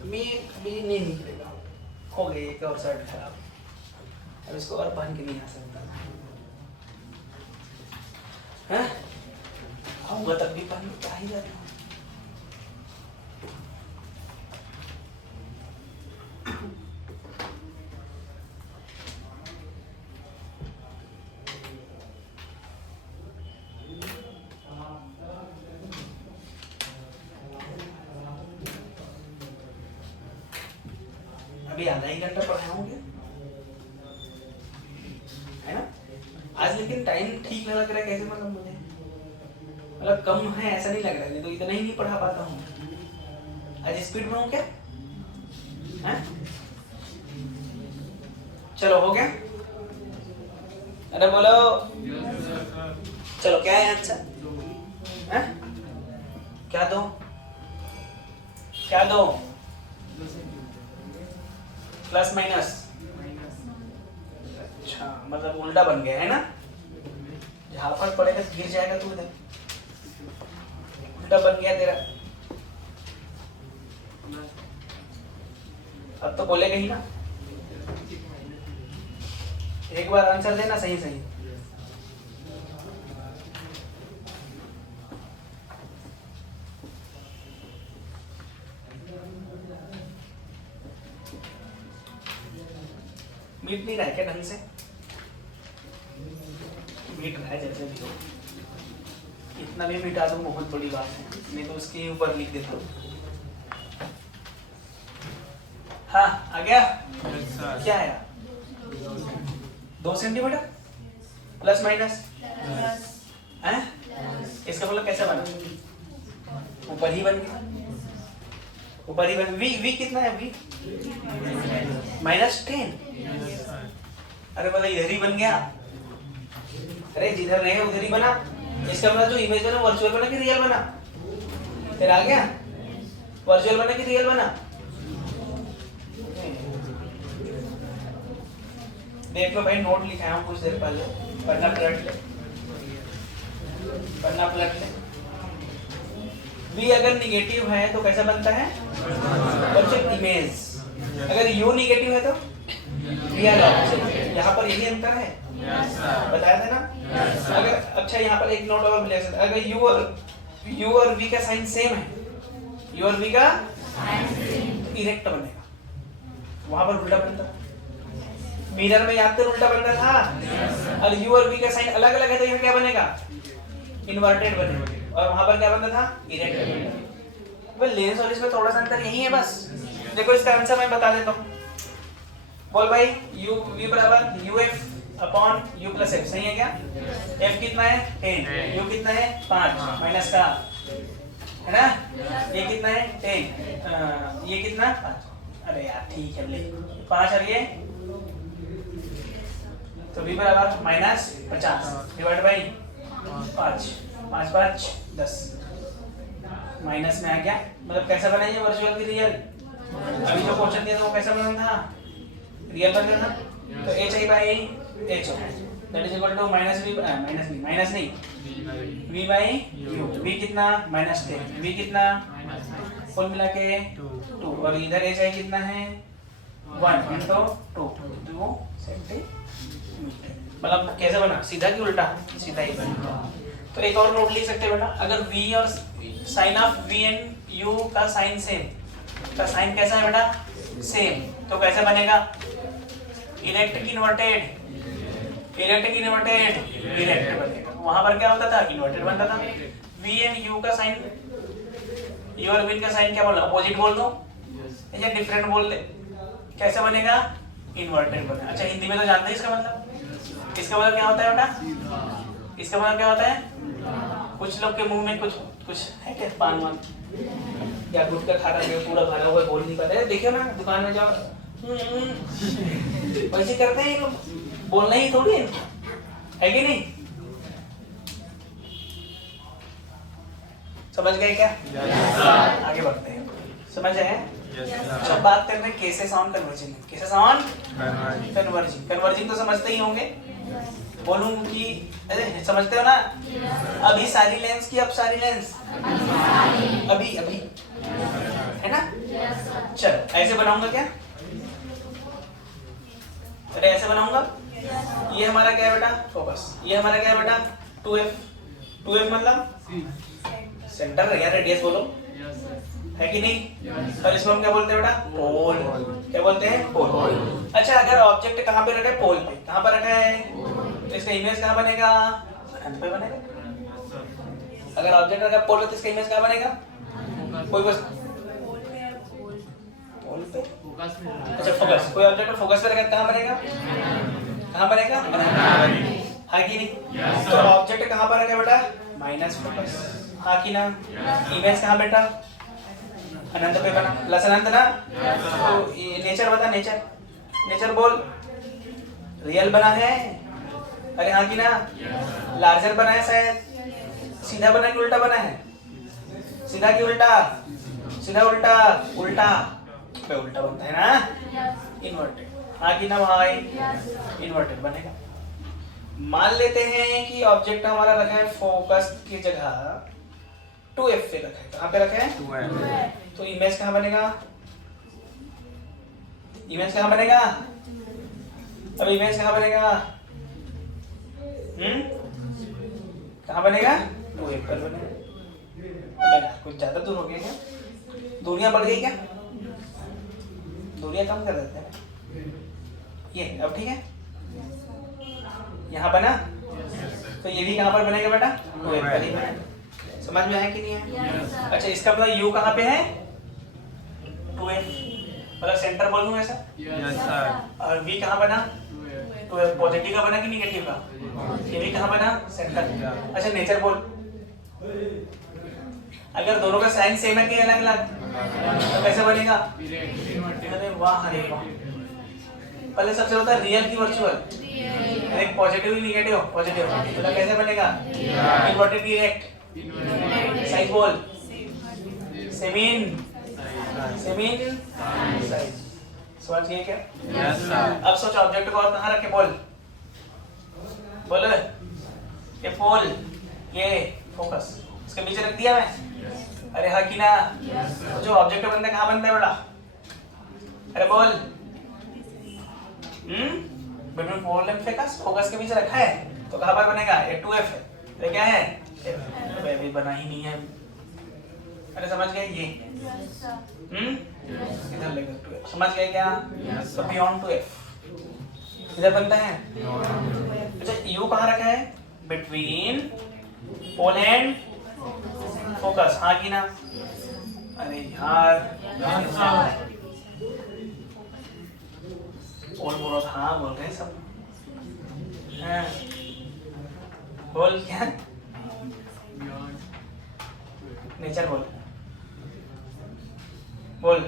मैं अभी नहीं निकलेगा, हो गई एक और शर्ट खराब, अब इसको और पहन के नहीं आ सकता। हैं? आऊंगा तब भी पहन के आ ही जाता हूँ। अभी आधा ही घंटा पढ़ाऊंगे है ना आज, लेकिन टाइम ठीक नहीं लग रहा है। कैसे मतलब मुझे मतलब कम है ऐसा नहीं लग रहा है, नहीं तो इतना ही नहीं पढ़ा पाता हूँ। आज स्पीड में हूँ क्या? हैं? चलो हो गया? अरे बोलो चलो क्या है आंसर? हैं? क्या दो? क्या दो? Plus minus? अच्छा मतलब उल्टा बन गया है ना। जहाँ पर पड़ेगा गिर जाएगा तू, इधर उल्टा बन गया तेरा। अब तो बोलेगा ही ना। एक बार आंसर देना सही सही। मीट नहीं रहा है क्या ढंग से? मीट रहा है जैसे भी हो, इतना भी मिटा दूं बहुत बड़ी बात है, नहीं तो उसके ऊपर लिख देता हूँ। हाँ आ गया? Yes, sir. क्या आया? 2 सेंटीमीटर प्लस माइनस है? इसका मतलब कैसे बना? ऊपर ही बन गया, ऊपर ही बन। वी कितना है? वी -10। Yes, sir. अरे मतलब इधर ही बन गया। अरे जिधर रहे उधर ही बना। इसका मतलब जो इमेज है ना वर्चुअल बना कि रियल बना? फिर आ गया? वर्चुअल बना कि रियल बना? देख लो भाई, नोट लिखाया हूँ कुछ देर पहले, पन्ना पलट ले, पन्ना पलट ले। v अगर निगेटिव है तो कैसा बनता है? Virtual image. अगर u निगेटिव है तो रियल ऑब्जेक्ट। यहाँ पर यही अंतर है, Yes, sir. बताया था ना? Yes, sir. अगर अच्छा यहाँ पर एक नोट और मिलेगा, अगर u और v का साइन सेम है, u और v का इरेक्ट बनेगा, वहां पर उल्टा बनता है। मिरर में याद कर उल्टा बनता था, और u और v का साइन अलग अलग है तो यहाँ क्या बनेगा? इन्वर्टेड बनेगा, और वहां पर क्या बनता था? इरेक्ट बनेगा। भाई लेंस और इसमें थोड़ा सा अंतर यही है बस। देखो इसका आंसर मैं बता देता हूँ। बोल भाई, u v बराबर uf upon u plus f, सही है क्या? f कितना है? 10, u कितना है? 5 माइनस का है ना? ये कितना है? 10, ये कितना? 5। अरे यार ठीक है, ले 5 और ये तो v बराबर -50 डिवाइड बाई 5, 5 5 10, माइनस में आ गया। मतलब कैसा बना ये वर्चुअल की रियल? अभी जो क्वेश्चन दिया था वो कैसा बना था? रियल बन गया था। तो h i by h that is equal to minus नहीं v बाई u। v कितना? -10, v कितना? कुल मिला के 2, और इधर h i कितना है? 1 into 2 सेंटीमीटर। मतलब कैसे बना? सीधा कि उल्टा? सीधा ही बना। तो एक और नोट लिख सकते हैं बेटा, अगर v और sign of v and u का साइन सेम, का साइन कैसा है बेटा? सेम, तो कैसे बनेगा? इरेक्ट की इन्वर्टेड? इरेक्ट की इन्वर्टेड? इरेक्ट बनेगा। वहां पर क्या होता था? इन्वर्टेड बनता था। v एंड u का साइन, u और v का साइन क्या बोला? अपोजिट बोल दो या डिफरेंट बोल दे, कैसे बनेगा? इन्वर्टेड बनेगा। अच्छा हिंदी में तो जानते हैं इसका मतलब? इसका मतलब क्या होता है बेटा? इसका मतलब क्या होता है? कुछ लोग के मुंह में कुछ है क्या? पान वान या गुटखा खा रहे हैं, पूरा खाना हुआ बोल नहीं पाते। देखियो ना दुकान में जाओ, वैसे करते हैं ये लोग, बोलना ही थोड़ी है कि नहीं? समझ गए क्या? आगे बढ़ते हैं, समझ आए? अच्छा बात कर रहे हैं cases on converging. Cases on converging. Converging तो समझते ही होंगे। बोलूं कि अरे समझते हो ना? अभी सारी लेंस की, अब सारी लेंस अभी है ना? चलो ऐसे बनाऊंगा क्या? अरे ऐसे बनाऊंगा। ये हमारा क्या है बेटा? फोकस। ये हमारा क्या है बेटा? 2f मतलब सेंटर या रेडियस बोलो, है कि नहीं? और इसको हम क्या बोलते हैं बेटा? पोल। क्या बोलते हैं? पोल। अच्छा अगर ऑब्जेक्ट कहाँ पे रखा है? पोल पे। कहाँ पर रखा है? तो इसका इमेज कहाँ बनेगा? अनंत पे बनेगा। अगर ऑब्जेक्ट रखा है पोल पे तो इसका इमेज कहाँ बनेगा? कोई बस पोल पे। अच्छा फोकस, कोई ऑब्जेक्ट फोकस पे रखा है कहाँ बनेगा? कहाँ बनेगा? हाँ कि नहीं? तो ऑब्जेक्ट कहाँ पर रखा है बेटा? माइनस फोकस, हाँ कि ना? इमेज कहाँ बेटा? अनंत पे बना, प्लस अनंत ना? तो ये नेचर बता, नेचर बोल। रियल बना है? अरे हाँ कि ना? लार्जर बना है शायद? सीधा बना कि उल्टा बना है? सीधा कि उल्टा? सीधा उल्टा? उल्टा पे उल्टा बनता है ना? इन्वर्टेड, हाँ कि ना भाई? इन्वर्टेड बनेगा। मान लेते हैं कि ऑब्जेक्ट हमारा रखा है फोकस की जगह 2f पे रखा है। कहाँ पे रखा है? 2f। तो इमेज कहाँ बनेगा? इमेज कहाँ बनेगा? अब इमेज कहाँ बनेगा? कहाँ बनेगा? 2f पर बनेगा। कुछ ज्यादा दूर हो गया क्या? दूरियां बढ़ गई क्या? दूरियां कम कर देते हैं। ये अब ठीक है, यहाँ बना, तो ये भी कहाँ पर बनेगा बेटा? 2f पर ही बनेगा। समझ में आया कि नहीं है? अच्छा, इसका मतलब u कहाँ पे है? 2f, मतलब सेंटर बोल दूं ऐसा? Yes sir. और v कहाँ बना? 2f। पॉजिटिव का बना कि निगेटिव का? ये भी कहाँ बना? सेंटर। अच्छा, नेचर बोल। अगर दोनों का साइन सेम है कि अलग अलग, तो कैसे बनेगा? अरे वाह, अरे वाह। पहले सबसे होता है रियल की वर्चुअल, एक पॉजिटिव ही निगेटिव, पॉजिटिव, तो कैसे बनेगा? Inverted direct. साइड बोल, सेमीन, सेमीन साइड। समझ गए क्या? Yes sir. अब सोच ऑब्जेक्ट को और कहाँ रखे? बोल बोल, ये पोल, ये फोकस, इसके बीच रख दिया मैं। अरे हाँ कि ना? तो जो ऑब्जेक्ट बनता है कहाँ बनता है बेटा? अरे बोल, बिटवीन पोल एंड फोकस के बीच रखा है, तो कहाँ पर बनेगा? ये 2f है, ये क्या है? तो अभी बना ही नहीं है। अरे समझ गए ये? इधर लेकर 2f, समझ गए क्या? तो बियॉन्ड 2f इधर बनता है। अच्छा, u कहाँ रखा है? बिटवीन पोल एंड फोकस, हाँ कि ना? अरे यार, पोल बोलो, हाँ बोल रहे हैं सब। हाँ। बोल क्या? नेचर बोल, बोल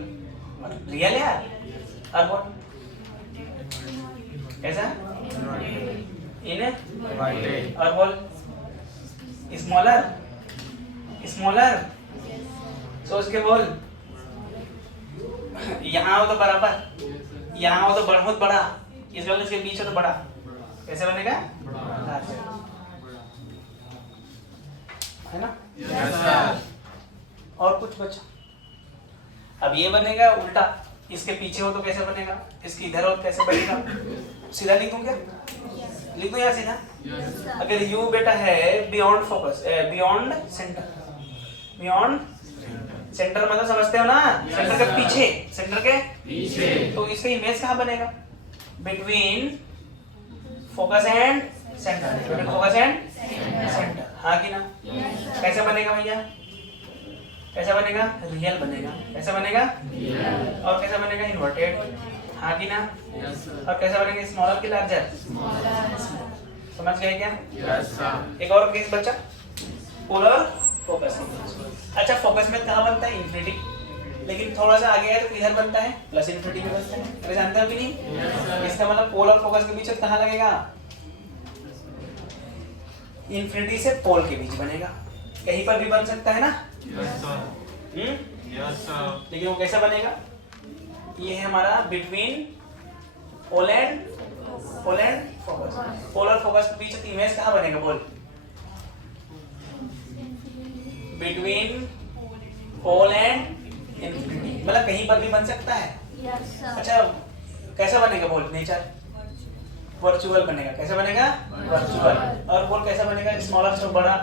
रियल यार। अब बोल कैसा? In white. और बोल स्मॉलर, स्मॉलर। सोच के बोल, यहाँ हो तो बराबर, यहाँ हो तो बहुत बड़ा, इस वाले के बीच हो तो बड़ा, कैसे बनेगा? है ना? Yes sir. और कुछ बचा? अब ये बनेगा उल्टा, इसके पीछे हो तो कैसे बनेगा? इसके इधर हो तो कैसे बनेगा? सीधा लिख दूं क्या? लिख दूं यहाँ सीधा? अगर u बेटा है beyond focus, beyond centre, beyond centre मतलब समझते हो ना? सेंटर के पीछे, सेंटर के पीछे, तो इसका इमेज कहाँ बनेगा? Between focus and centre, between focus and centre, हाँ कि ना? कैसे बनेगा भैया? कैसे बनेगा? रियल बनेगा। कैसे बनेगा? और कैसे बनेगा? इन्वर्टेड, हाँ कि ना? और कैसे बनेगा? स्मॉलर की लार्जर? समझ गए क्या? Yes sir. एक और केस बचा, पोलर फोकस। अच्छा, फोकस में कहाँ बनता है? इन्फिनिटी, लेकिन थोड़ा सा आगे है तो किधर बनता है? प्लस इन्फिनिटी में बनता है। अरे जानते हो कि नहीं? इसका मतलब पोल और फोकस के बीच कहाँ लगेगा? इन्फिनिटी से पोल के बीच बनेगा। कहीं पर भी बन सकता है ना? Yes sir. Yes sir. लेकिन वो कैसा बनेगा? ये है हमारा बिटवीन पोल एंड फोकस। पोल और फोकस के बीच इमेज कहाँ बनेगा? बोल, बिटवीन पोल एंड इन्फिनिटी, मतलब कहीं पर भी बन सकता है। अच्छा, कैसा बनेगा? बोल नेचर वर्चुअल बनेगा। कैसा बनेगा? वर्चुअल। और बोल कैसा बनेगा? स्मॉलर से बड़ा,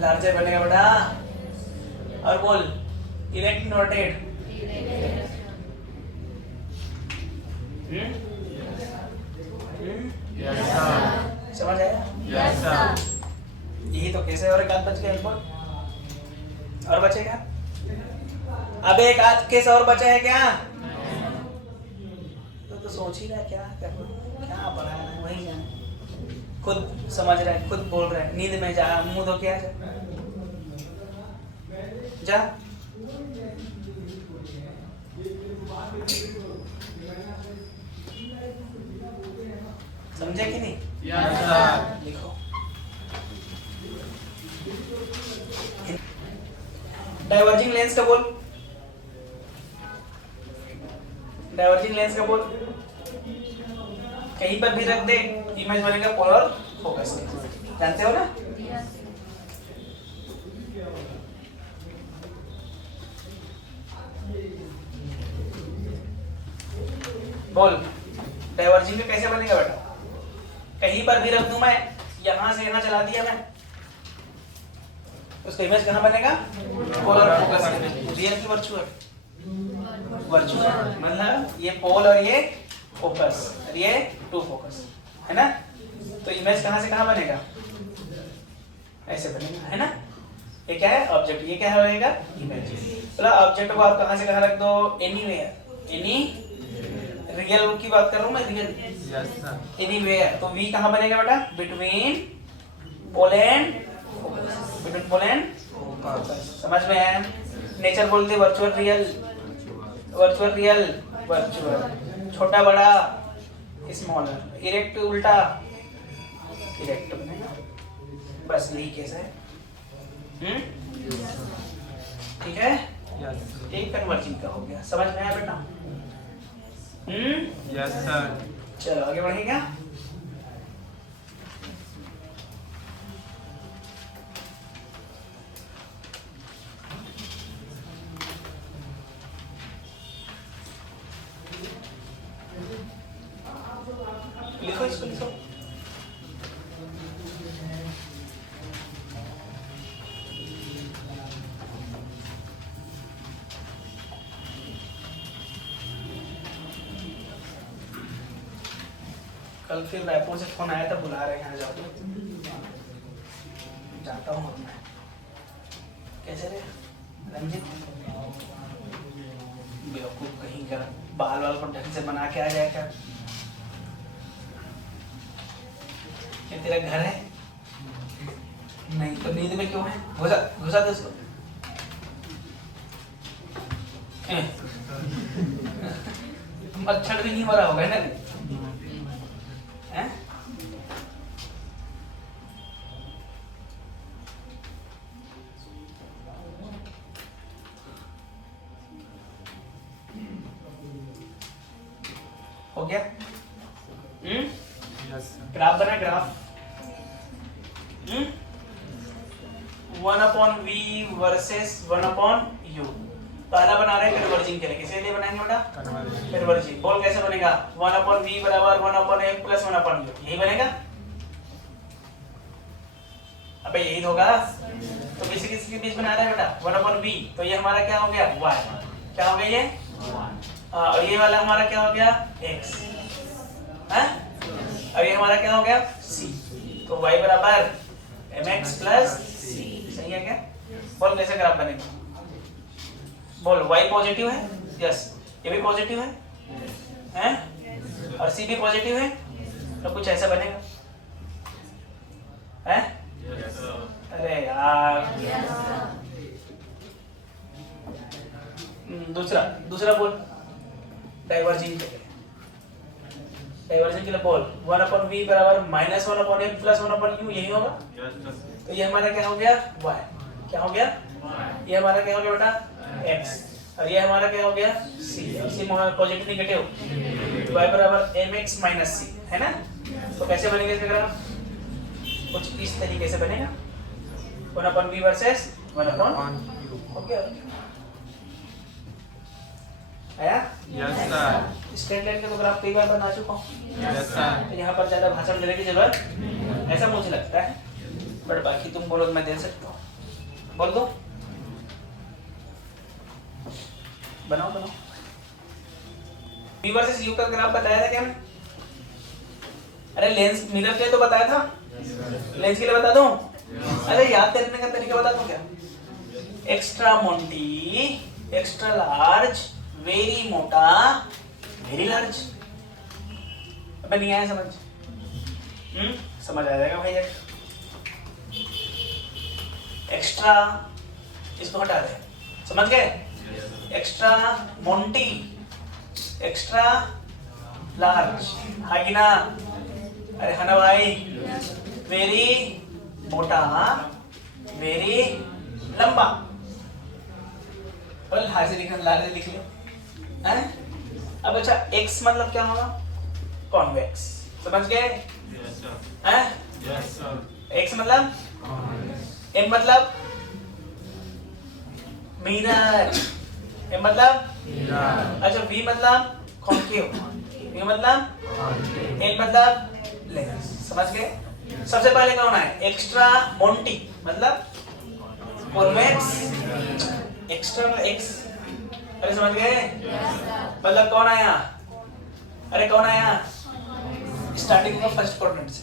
लार्जर बनेगा बेटा। और बोल इरेक्ट इन्वर्टेड, यस सर। समझ आया? Yes sir. यही तो कैसे। और एक आध बच गया, एक बोल और बचेगा। अब एक आध केस और बचा है क्या? तो सोच ही रहा है क्या करना, क्या पढ़ा है, वही जाने। खुद समझ रहा है, खुद बोल रहा है। नींद में जा, मुंह धो के आ जा। समझे कि नहीं? Yes sir. लिखो। डाइवर्जिंग लेंस का बोल, डाइवर्जिंग लेंस का बोल। कहीं पर भी रख दे, इमेज बनेगा पोलर फोकस। जानते हो ना? बोल डाइवर्जिंग का कैसे बनेगा बेटा? कहीं पर भी रख दूं मैं, यहां से यहां चला दिया मैं, उसका इमेज कहां बनेगा? Polar focus. रियल की वर्चुअल? वर्चुअल मतलब ये पोल और ये फोकस, ये टू फोकस, है ना? तो इमेज कहाँ से कहाँ बनेगा? ऐसे बनेगा, है ना? ये क्या है? ऑब्जेक्ट। ये क्या होएगा? इमेज। बोला ऑब्जेक्ट को आप कहाँ से कहाँ रख दो? एनीवेयर। एनी रियल की बात कर रहा हूँ मैं, रियल। Yes, sir. एनीवेयर। तो वी कहाँ बनेगा बेटा? Between pole and between pole and समझ में आया? नेचर बोलते virtual real, virtual real, virtual छोटा बड़ा, स्मॉलर, इरेक्ट उल्टा, इरेक्ट बनेगा। बस यही केस है। ठीक है? Yes. एक कन्वर्जिंग का हो गया, समझ में आया बेटा? Yes, sir. चलो आगे बढ़ेंगे क्या? लिखो इसको, लिखो। कल फिर रायपुर से फोन आया था, बुला रहे हैं यहाँ जाओ। जाता हूँ मैं। कैसे रे रंजित? बेवकूफ कहीं का, बाल वाल को ढंग से बना के आ जाए क्या? क्या तेरा घर है? नहीं तो नींद में क्यों है? घुसा घुसा दे उसको। मच्छर भी नहीं मरा होगा ना? हैं? हो गया? Yes, sir. ग्राफ बना, ग्राफ। 1/v versus 1/u। पहला बना रहे हैं कन्वर्जिंग के लिए। किसके लिए बनाएंगे बेटा? Conversion. कन्वर्जिंग। बोल कैसे बनेगा? 1/v बराबर 1/f प्लस 1/u। यही बनेगा? अबे यही होगा। तो किसी किसी के बीच बना रहे हैं बेटा 1/v। तो ये हमारा क्या हो गया? y। क्या हो गया ये? और ये वाला हमारा क्या हो गया? x। हैं? और ये हमारा क्या हो गया? c। तो y बराबर mx प्लस c। सही है क्या? बोल कैसे ग्राफ बनेगा? बोल y पॉजिटिव है? यस। ये भी पॉजिटिव है? हैं? और c भी पॉजिटिव है? तो कुछ ऐसा बनेगा, हैं? Yes, sir. अरे यार। दूसरा दूसरा बोल डाइवर्जिंग के लिए। डाइवर्जिंग के लिए बोल 1/v बराबर -1/f प्लस 1/u। यही होगा। Yes, sir. तो ये हमारा क्या हो गया? y। क्या हो गया? ये हमारा क्या हो गया बेटा? x। और ये हमारा क्या हो गया? c। c positive negative, y बराबर mx माइनस c, है ना? तो कैसे बनेगा इसका ग्राफ? कुछ इस तरीके से बनेगा। 1/v versus 1/u। On you. हो गया? आया? Yes, sir. स्ट्रेट लाइन का तो ग्राफ कई बार बना चुका हूँ। Yes, sir. तो यहाँ पर ज्यादा भाषण देने की जरूरत ऐसा मुझे लगता है, बट बाकी तुम बोलो तो मैं दे सकता हूँ। बोल दो, बनाओ बनाओ। v वर्सेस u का ग्राफ बताया था क्या मैं? अरे लेंस मिरर के लिए तो बताया था, लेंस के लिए बता दूं? अरे याद करने का तरीका बता दूं क्या? Extra Monty, extra large, very मोटा, वेरी लार्ज। अबे नहीं आया समझ? समझ आ जाएगा भाई। एक्स्ट्रा इसको हटा दे, समझ गए? एक्स्ट्रा मोंटी, एक्स्ट्रा लार्ज, है कि ना? अरे है ना भाई? वेरी मोटा, वेरी लंबा। बोल हाथ से लिखना, लार्ज लिख लो। हैं? अब अच्छा x मतलब क्या होगा? कॉन्वेक्स। समझ गए? Yes, sir. हैं? Yes, sir. x मतलब m मतलब मिरर, m मतलब Yeah. अच्छा v मतलब कॉन्केव, v मतलब n मतलब लेंस। समझ गए? सबसे पहले कौन है? एक्स्ट्रा मोंटी मतलब कॉन्वेक्स, एक्स्ट्रा x। अरे समझ गए? मतलब कौन आया? अरे कौन आया? स्टार्टिंग होगा फर्स्ट क्वाड्रेंट से।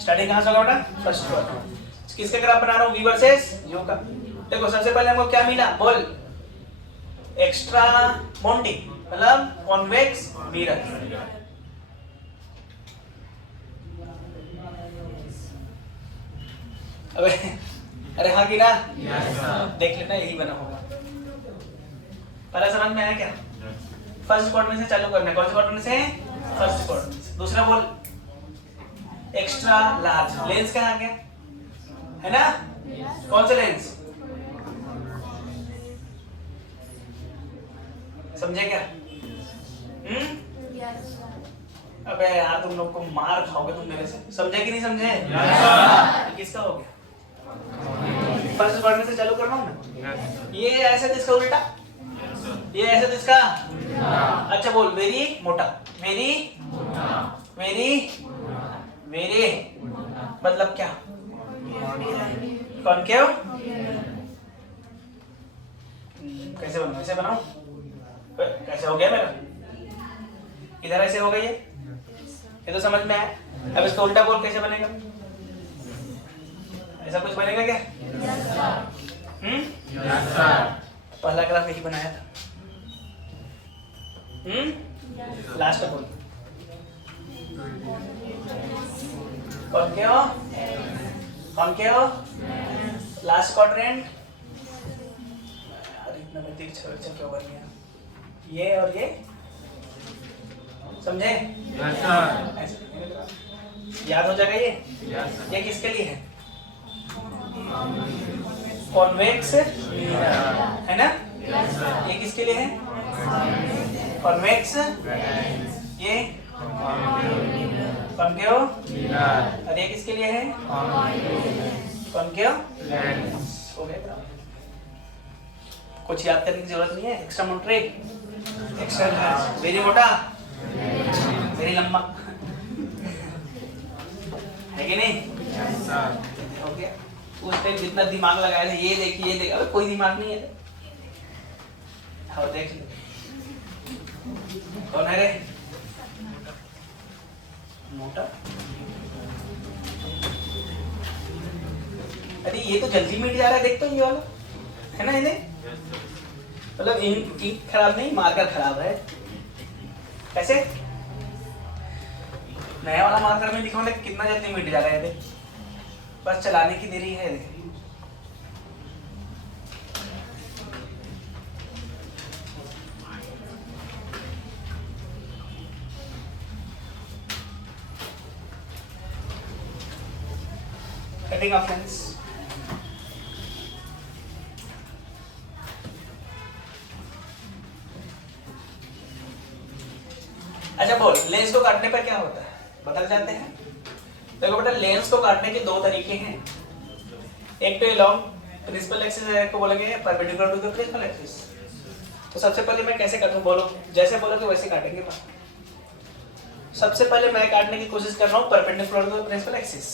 स्टार्टिंग कहाँ से होगा बेटा? First quadrant. किसके ग्राफ बना रहा हूँ? V वर्सेस U का। देखो सबसे पहले हमको क्या मिला? बोल। एक्स्ट्रा मोंटी मतलब कॉन्वेक्स मिरर। अबे अरे हाँ कि ना? देख लेना यही बना होगा। पहला समझ में आया क्या? फर्स्ट क्वाड्रेंट से चालू करना है। कौन से क्वाड्रेंट से? फर्स्ट क्वाड्रेंट से। दूसरा बोल एक्स्ट्रा लार्ज। लेंस कहाँ गया? है ना? कौन सा लेंस? समझे क्या? अबे यार तुम लोग को मार खाओगे तुम मेरे से। समझे कि नहीं समझे? किसका हो गया? फर्स्ट क्वाड्रेंट से चालू करना हूं ना। ये ऐसे इसका उल्टा, ये ऐसे इसका। अच्छा बोल वेरी मोटा। वेरी वेरी मतलब क्या? कॉनकेव। कैसे बनाऊं? ऐसे बनाऊं? कैसे हो गया मेरा? इधर ऐसे हो गई है, ये तो समझ में आया। अब इसका उल्टा बोल कैसे बनेगा? ऐसा कुछ बनेगा क्या? पहला ग्राफ यही बनाया था। लास्ट बोल कॉनकेव लास्ट क्वाड्रेंट। अरे इतना में तिरछा क्यों बन गया? ये और ये समझे? याद हो जाएगा ये? ये किसके लिए है? कॉन्वेक्स है ना? ये किसके लिए है? कॉन्वेक्स। ये कॉनकेव। और ये किसके लिए है? कॉनकेव। हो गया। कुछ याद करने की जरूरत नहीं है। एक्स्ट्रा मोटा, एक्स्ट्रा लार्ज, वेरी मोटा, वेरी लंबा। है कि नहीं? हो गया। उस टाइम जितना दिमाग लगाया था, ये देखिए ये देख। अबे कोई दिमाग नहीं है। हाँ देख लो कौन है रे? मोटा। अरे ये तो जल्दी मिट जा रहा है। देख तो ये वाला है ना? इन्हें मतलब इंक खराब नहीं, मार्कर खराब है। कैसे? नया वाला मार्कर में दिखाओ कितना जल्दी मिट जा रहा है। देख बस चलाने की देरी है। Cutting of lens. अच्छा बोल लेंस को काटने पर क्या होता है? बदल जाते हैं। देखो बेटा लेंस को काटने के दो तरीके हैं। एक तो लॉन्ग प्रिंसिपल एक्सिस को बोलेंगे perpendicular to the principal axis. तो सबसे पहले मैं कैसे काटूं? बोलो जैसे बोलोगे वैसे काटेंगे। सबसे पहले मैं काटने की कोशिश कर रहा हूँ perpendicular to the principal axis,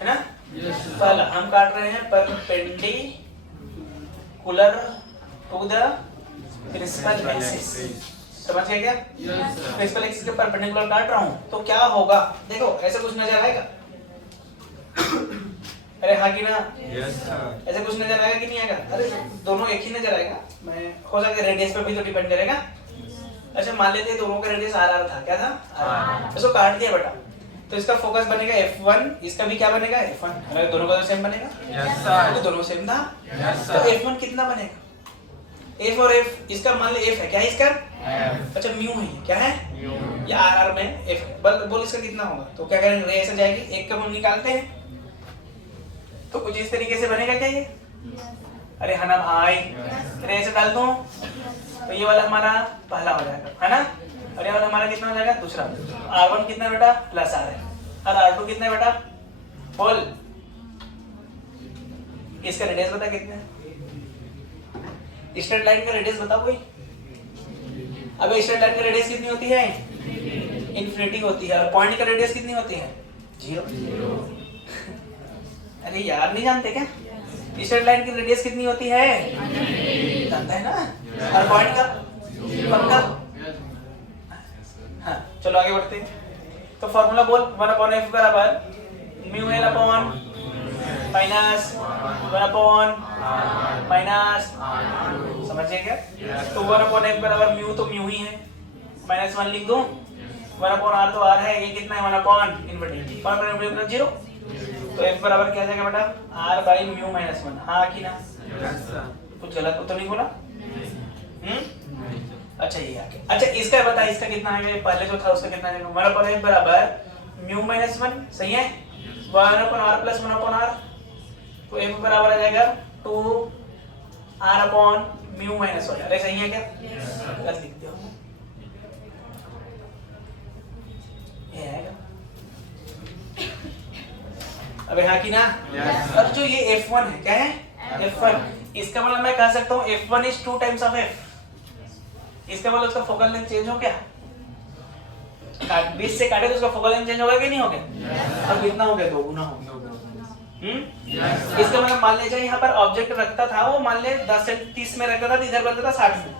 है ना? पहला हम काट रहे हैं perpendicular to the principal axis. समझ गए क्या? प्रिंसिपल एक्सिस के परपेंडिकुलर काट रहा हूँ तो क्या होगा? देखो ऐसे कुछ नजर आएगा। अरे हाँ कि ना? ऐसे कुछ नजर आएगा कि नहीं आएगा? अरे दोनों एक ही नजर आएगा। मैं हो सकता है रेडियस पे भी तो डिपेंड करेगा। अच्छा मान लेते हैं दोनों का रेडियस आर था। क्या था? इसको काट दिया बेटा तो इसका फोकस बनेगा F1, इसका भी क्या बनेगा? F1। अरे दोनों का तो सेम बनेगा। तो दोनों सेम था तो F1 कितना बनेगा? F और F, इसका मान ले F है। क्या है इसका? अच्छा म्यू है। क्या है? या आर में F है। बोल इसका कितना होगा? तो क्या करेंगे? रे ऐसे जाएगी, एक का हम निकालते हैं तो कुछ इस तरीके से बनेगा। क्या ये? अरे है ना भाई? रे ऐसे डाल दो तो ये वाला हमारा पहला हो जाएगा, है ना? और ये वाला हमारा कितना हो जाएगा? दूसरा। R1 कितना बेटा? प्लस R है। और R2 कितना बेटा? बोल इसका रेडियस बता कितना है? स्ट्रेट लाइन का रेडियस बता कोई। अबे स्ट्रेट लाइन का रेडियस कितनी होती है? इन्फिनिटी होती है। और पॉइंट का रेडियस कितनी होती है? 0। अरे यार नहीं जानते क्या? स्ट्रेट लाइन की रेडियस कितनी होती है? जानता है ना? और पॉइंट का? हाँ चलो आगे बढ़ते हैं। तो फॉर्मूला बोल 1/f बराबर म्यू एल अपॉन माइनस 1/, समझिए क्या? तो 1/f बराबर म्यू तो म्यू ही है, -1 लिख दूं, 1/r तो r है, ये कितना है 1/(∞) 0। तो f बराबर क्या आ जाएगा बेटा r/μ-1, हाँ कि ना? कुछ गलत तो नहीं बोला? अच्छा ये आ गया। अच्छा इसका बता, इसका कितना आ गया? पहले जो था उसका कितना आ जाएगा? 1/f बराबर μ-1 सही है, 1/r + 1/r, तो f बराबर आ जाएगा 2r/μ-1। अरे सही है क्या? गलत लिख दिया ये आएगा। अबे हाँ कि ना? अब जो ये f1 है, क्या है? f1, इसका मतलब मैं कह सकता हूँ f1 is 2 times of f। इसका मतलब उसका फोकल लेंथ चेंज हो गया, 20 से काटे तो उसका फोकल लेंथ चेंज होगा कि नहीं हो गया? अब कितना हो गया? 2 गुना हो गया। इसका मतलब मान लीजिए यहाँ पर ऑब्जेक्ट रखता था, वो मान ले 10 से 30 में रखता था तो इधर बनता था 60 में,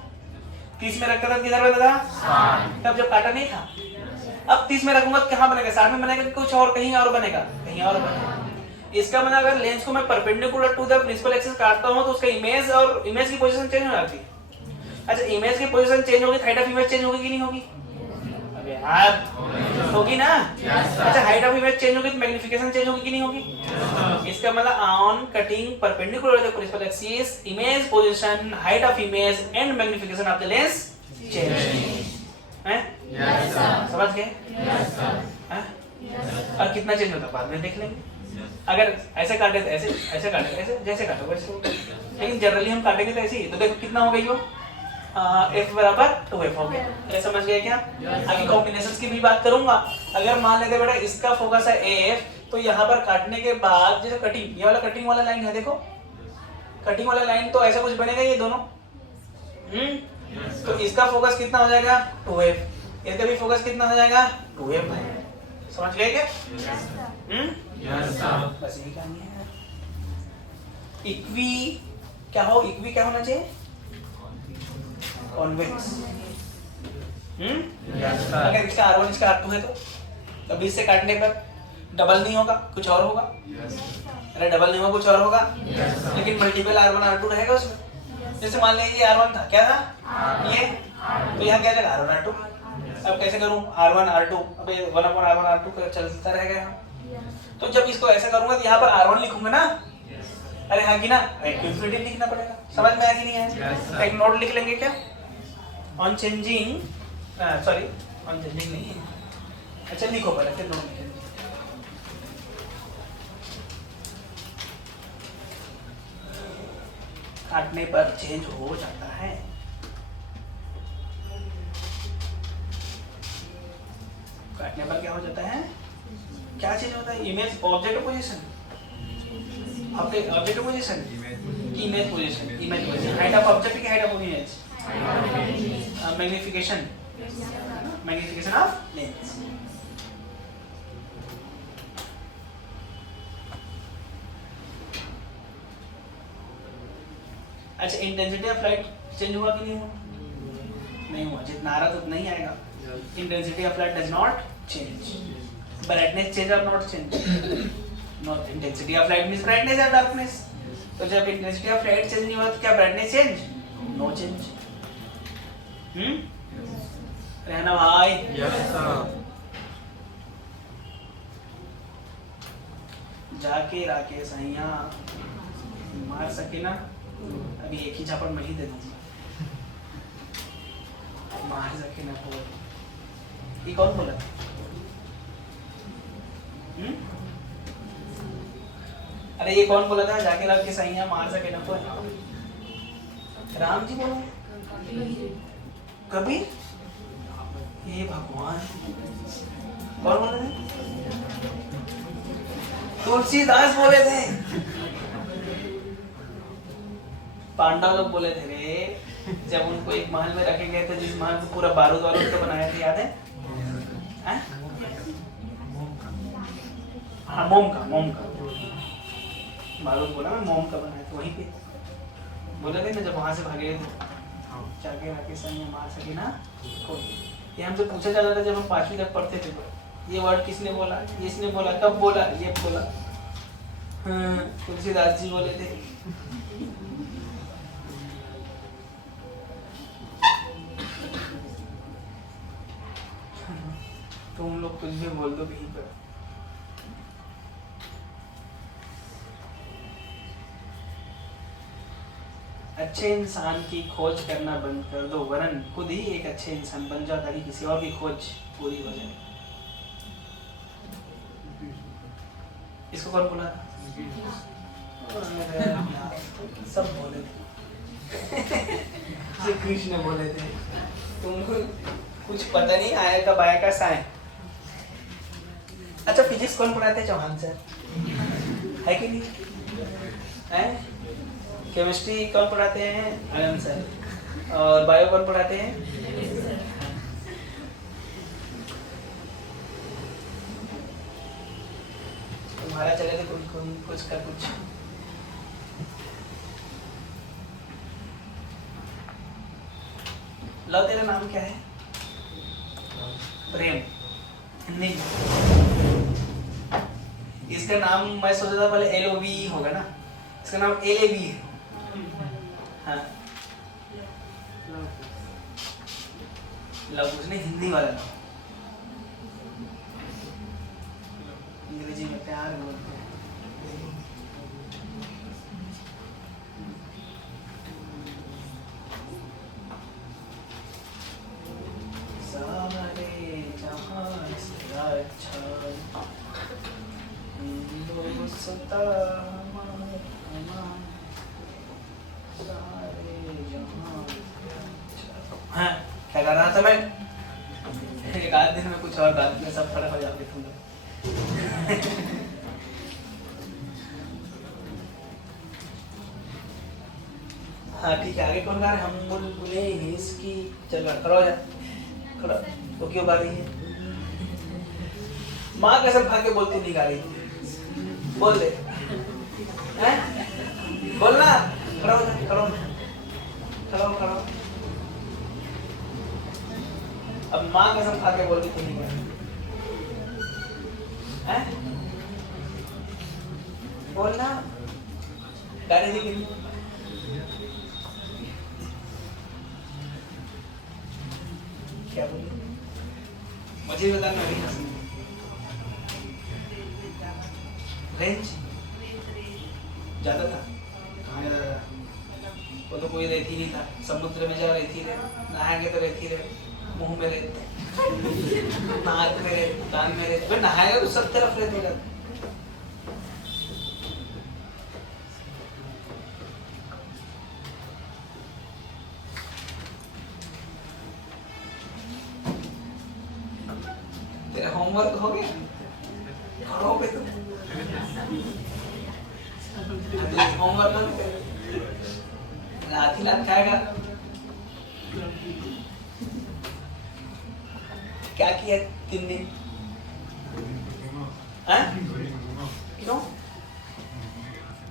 30 में रखता था तो किधर बनता था? तब जब काटा नहीं था। अब 30 में रखूंगा तो कहाँ बनेगा? 60 में बनेगा कि कुछ और कहीं और बनेगा? कहीं और बनेगा। इसका मतलब अगर लेंस को मैं perpendicular to the principal axis काटता हूँ तो उसका इमेज और इमेज की पोजीशन चेंज हो जाती है। अच्छा इमेज की पोजीशन चेंज होगी, हाइट ऑफ इमेज चेंज होगी कि नहीं होगी? अबे यार होगी ना? अच्छा हाइट ऑफ इमेज चेंज होगी तो मैग्नीफिकेशन चेंज होगी कि नहीं होगी? इसका मतलब on cutting perpendicular to the principal axis, image position, height of image and magnification of the lens change हैं? Yes sir. समझ गए? Yes sir. और कितना चेंज होता है बाद में देख लेंगे। अगर ऐसे काटे तो ऐसे, ऐसे काटे ऐसे, जैसे काटो वैसे, लेकिन जनरली हम काटेंगे तो ऐसे ही। तो देखो कितना हो गई हो, f बराबर 2f हो गया। ये समझ गए क्या? आगे कॉम्बिनेशंस की भी बात करूंगा। अगर मान लेते बेटा इसका फोकस है f, तो यहाँ पर काटने के बाद जैसे कटिंग, ये वाला कटिंग वाला लाइन है, देखो कटिंग वाला लाइन, तो ऐसा कुछ बनेगा ये दोनों। तो इसका फोकस कितना हो जाएगा? 2f, इसका भी फोकस कितना हो जाएगा? 2f। समझ गए क्या? बस यही कहानी है। इक्वी क्या हो? इक्वी क्या होना चाहिए? कॉन्वेक्स। अगर इसका R1 इसका R2 है तो 20 से काटने पर डबल नहीं होगा, कुछ और होगा? अरे डबल नहीं होगा, कुछ और होगा, लेकिन मल्टीपल R1 R2 रहेगा उसमें। जैसे मान लीजिए ये R1 था, क्या था ये, तो यहाँ क्या जाएगा? R1 R2। अब कैसे करूं? R1 R2, अबे 1/R1 R2 चलता रहेगा यहाँ। तो जब इसको ऐसा करूंगा तो यहाँ पर R1 लिखूंगा ना? अरे हाँ कि ना? इन्फिनिटी लिखना पड़ेगा। समझ में आ कि नहीं है? एक नोट लिख लेंगे क्या? On changing, sorry on changing नहीं है, अच्छा लिखो पहले फिर नोट लिखेंगे। काटने पर चेंज हो जाता है। काटने पर क्या हो जाता है? क्या चेंज होता है? इमेज ऑब्जेक्ट पोजीशन, अपने ऑब्जेक्ट पोजीशन की image position, image position, height of object की height of image, magnification, magnification of lens. अच्छा इंटेंसिटी ऑफ लाइट चेंज हुआ कि नहीं हुआ? नहीं हुआ। जितना आ रहा था उतना ही आएगा। Intensity of light does not change, brightness change और not change. Not intensity of light means brightness और डार्कनेस। तो जब इंटेंसिटी ऑफ लाइट चेंज नहीं हुआ तो क्या ब्राइटनेस चेंज? No change. रहना भाई? Yes sir. जाके राके सैया मार सके ना, अभी एक ही झापड़ मैं ही दे दूंगा, मार सके ना कोई। ये कौन बोला? अरे ये कौन बोला था? जाके राके सैया मार सके ना कोई? राम जी बोलो। कबीर? ये भगवान कौन बोले थे? तुलसीदास बोले थे। पांडव लोग बोले थे रे, जब उनको एक महल में रखे गए थे, जिस महल को पूरा बारूद वारूद का बनाया था, याद है? हाँ मोम का बारूद बोला मैं, मोम का बनाया था, वहीं पे बोले थे ना जब वहां से भागे थे, जाके राके सैया मार सके ना कोई। ये हमसे पूछा जाता था जब हम 5वीं तक पढ़ते थे, ये वर्ड किसने बोला, ये इसने बोला, कब बोला, ये बोला। हाँ, तुलसीदास जी बोले थे। तुम लोग कुछ भी बोल दो कहीं पर। अच्छे इंसान की खोज करना बंद कर दो, वरन खुद ही एक अच्छे इंसान बन जाओ ताकि किसी और की खोज पूरी हो जाए। इसको कौन बोला था? सब बोले थे। श्री कृष्ण बोले थे। तुमको कुछ पता नहीं, आया कब आया का साए। अच्छा, फिजिक्स कौन पढ़ाते हैं? चौहान सर है कि नहीं है? केमिस्ट्री कौन पढ़ाते हैं? आनंद सर। और बायो कौन पढ़ाते हैं? तुम्हारा चले थे कुछ का कुछ। लो, तेरा नाम क्या है? प्रेम। नहीं, इसका नाम मैं सोचा था पहले LOV होगा ना, इसका नाम LAV है। हाँ, लव कुछ नहीं, हिंदी वाला नाम। अंग्रेजी में प्यार बोलते हैं। सारे जहां से अच्छा हिंदुस्तान हमारा, सारे जहां से अच्छा। हाँ, क्या कर रहा था मैं? एक आध दिन में कुछ और बात में सब फर्क हो जाते तुम लोग। हाँ ठीक है, आगे कौन गा रहा है? हम बुलबुलें हैं इसकी। चल रहा, खड़ा हो जा, खड़ा। वो क्यों गा रही है? माँ कसम खा के बोलती नहीं गा रही थी। बोल दे, हैं? बोलना। खड़ा हो जा, खड़ा हो, खड़ा हो, खड़ा हो। अब माँ कसम खा के बोल रही थी नहीं गा रही, हैं? बोलना। गा रही थी कि नहीं? क्या बोली? मुझे बता, मैं भी हंसी। रेंज ज्यादा था? कहाँ ज्यादा था? वो तो कोई रहती नहीं था। समुद्र में जा रहती रहे, नहाएंगे तो रहती रहे, मुंह में रहते, नाक में रहते, कान में रहते। नहाएगा तो सब तरफ रहते। तेरा होमवर्क हो गया? हो गया तुम होमवर्क नहीं करे, लाठी लात खाएगा। क्या किया 3 दिन? क्यों?